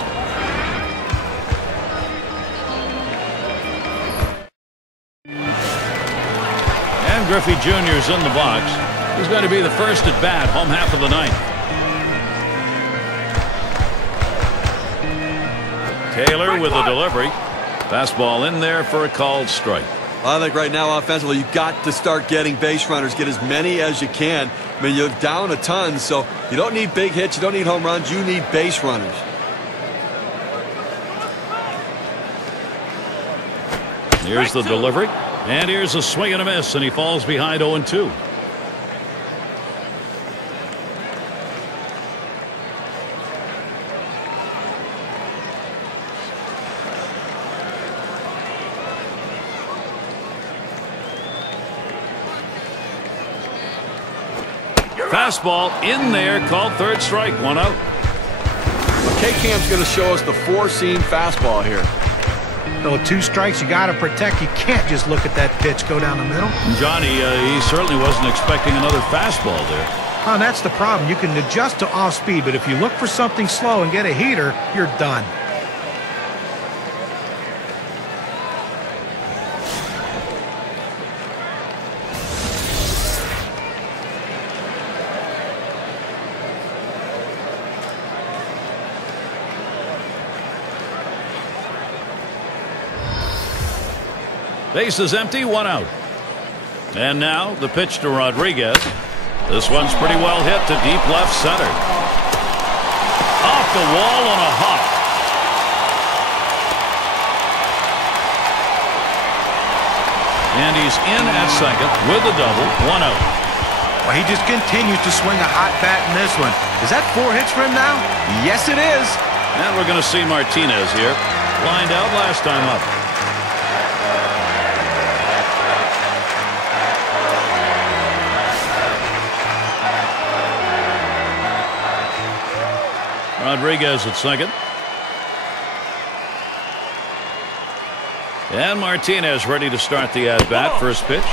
And Griffey Jr.'s in the box. He's going to be the first at bat, home half of the ninth. Taylor with the delivery. Fastball in there for a called strike. I think right now offensively you've got to start getting base runners. Get as many as you can. I mean, you're down a ton, so you don't need big hits. You don't need home runs. You need base runners. Here's the delivery. And here's a swing and a miss, and he falls behind 0-2. Fastball in there, called third strike, 1 out. K-Cam's going to show us the four-seam fastball here. So 2 strikes, you got to protect. You can't just look at that pitch go down the middle. Johnny, he certainly wasn't expecting another fastball there. Oh, that's the problem. You can adjust to off speed, but if you look for something slow and get a heater, you're done. Base is empty, 1 out. And now the pitch to Rodriguez. This one's pretty well hit to deep left center. Off the wall on a hop. And he's in at second with a double, 1 out. Well, he just continues to swing a hot bat in this one. Is that 4 hits for him now? Yes, it is. And we're going to see Martinez here. Lined out last time up. Rodriguez at second. And Martinez ready to start the at-bat. First pitch.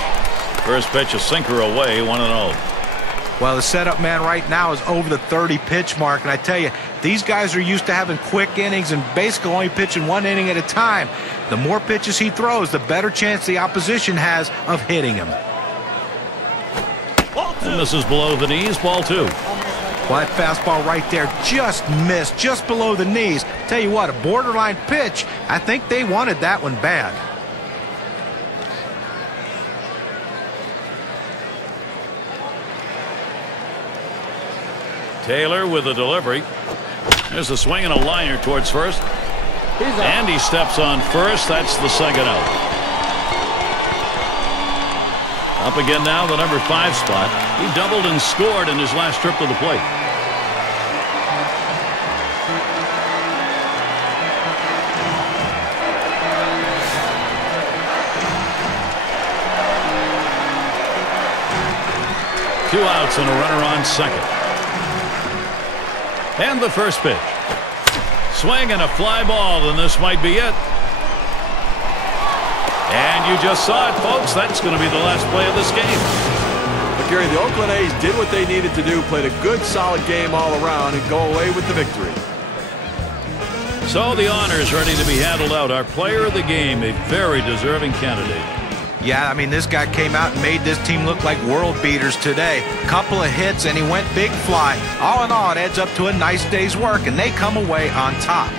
First pitch, a sinker away, 1-0. Well, the setup man right now is over the 30 pitch mark. And I tell you, these guys are used to having quick innings and basically only pitching 1 inning at a time. The more pitches he throws, the better chance the opposition has of hitting him. And this is below the knees, ball 2. Well, that fastball right there just missed, just below the knees. Tell you what, a borderline pitch. I think they wanted that one bad. Taylor with a delivery. There's a swing and a liner towards first. And he steps on first. That's the second out. Up again now, the number 5 spot. He doubled and scored in his last trip to the plate. Two outs and a runner on second. And the first pitch. Swing and a fly ball, and this might be it. And you just saw it, folks. That's going to be the last play of this game. But Gary, the Oakland A's did what they needed to do, played a good, solid game all around, and go away with the victory. So the honors ready to be handled out. Our player of the game, a very deserving candidate. Yeah, I mean, this guy came out and made this team look like world beaters today. Couple of hits, and he went big fly. All in all, it adds up to a nice day's work, and they come away on top.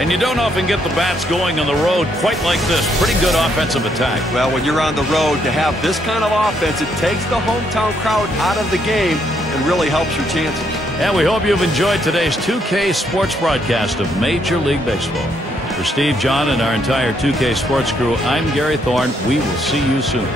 And you don't often get the bats going on the road quite like this. Pretty good offensive attack. Well, when you're on the road, to have this kind of offense, it takes the hometown crowd out of the game and really helps your chances. And we hope you've enjoyed today's 2K Sports broadcast of Major League Baseball. For Steve, John, and our entire 2K Sports crew, I'm Gary Thorne. We will see you soon.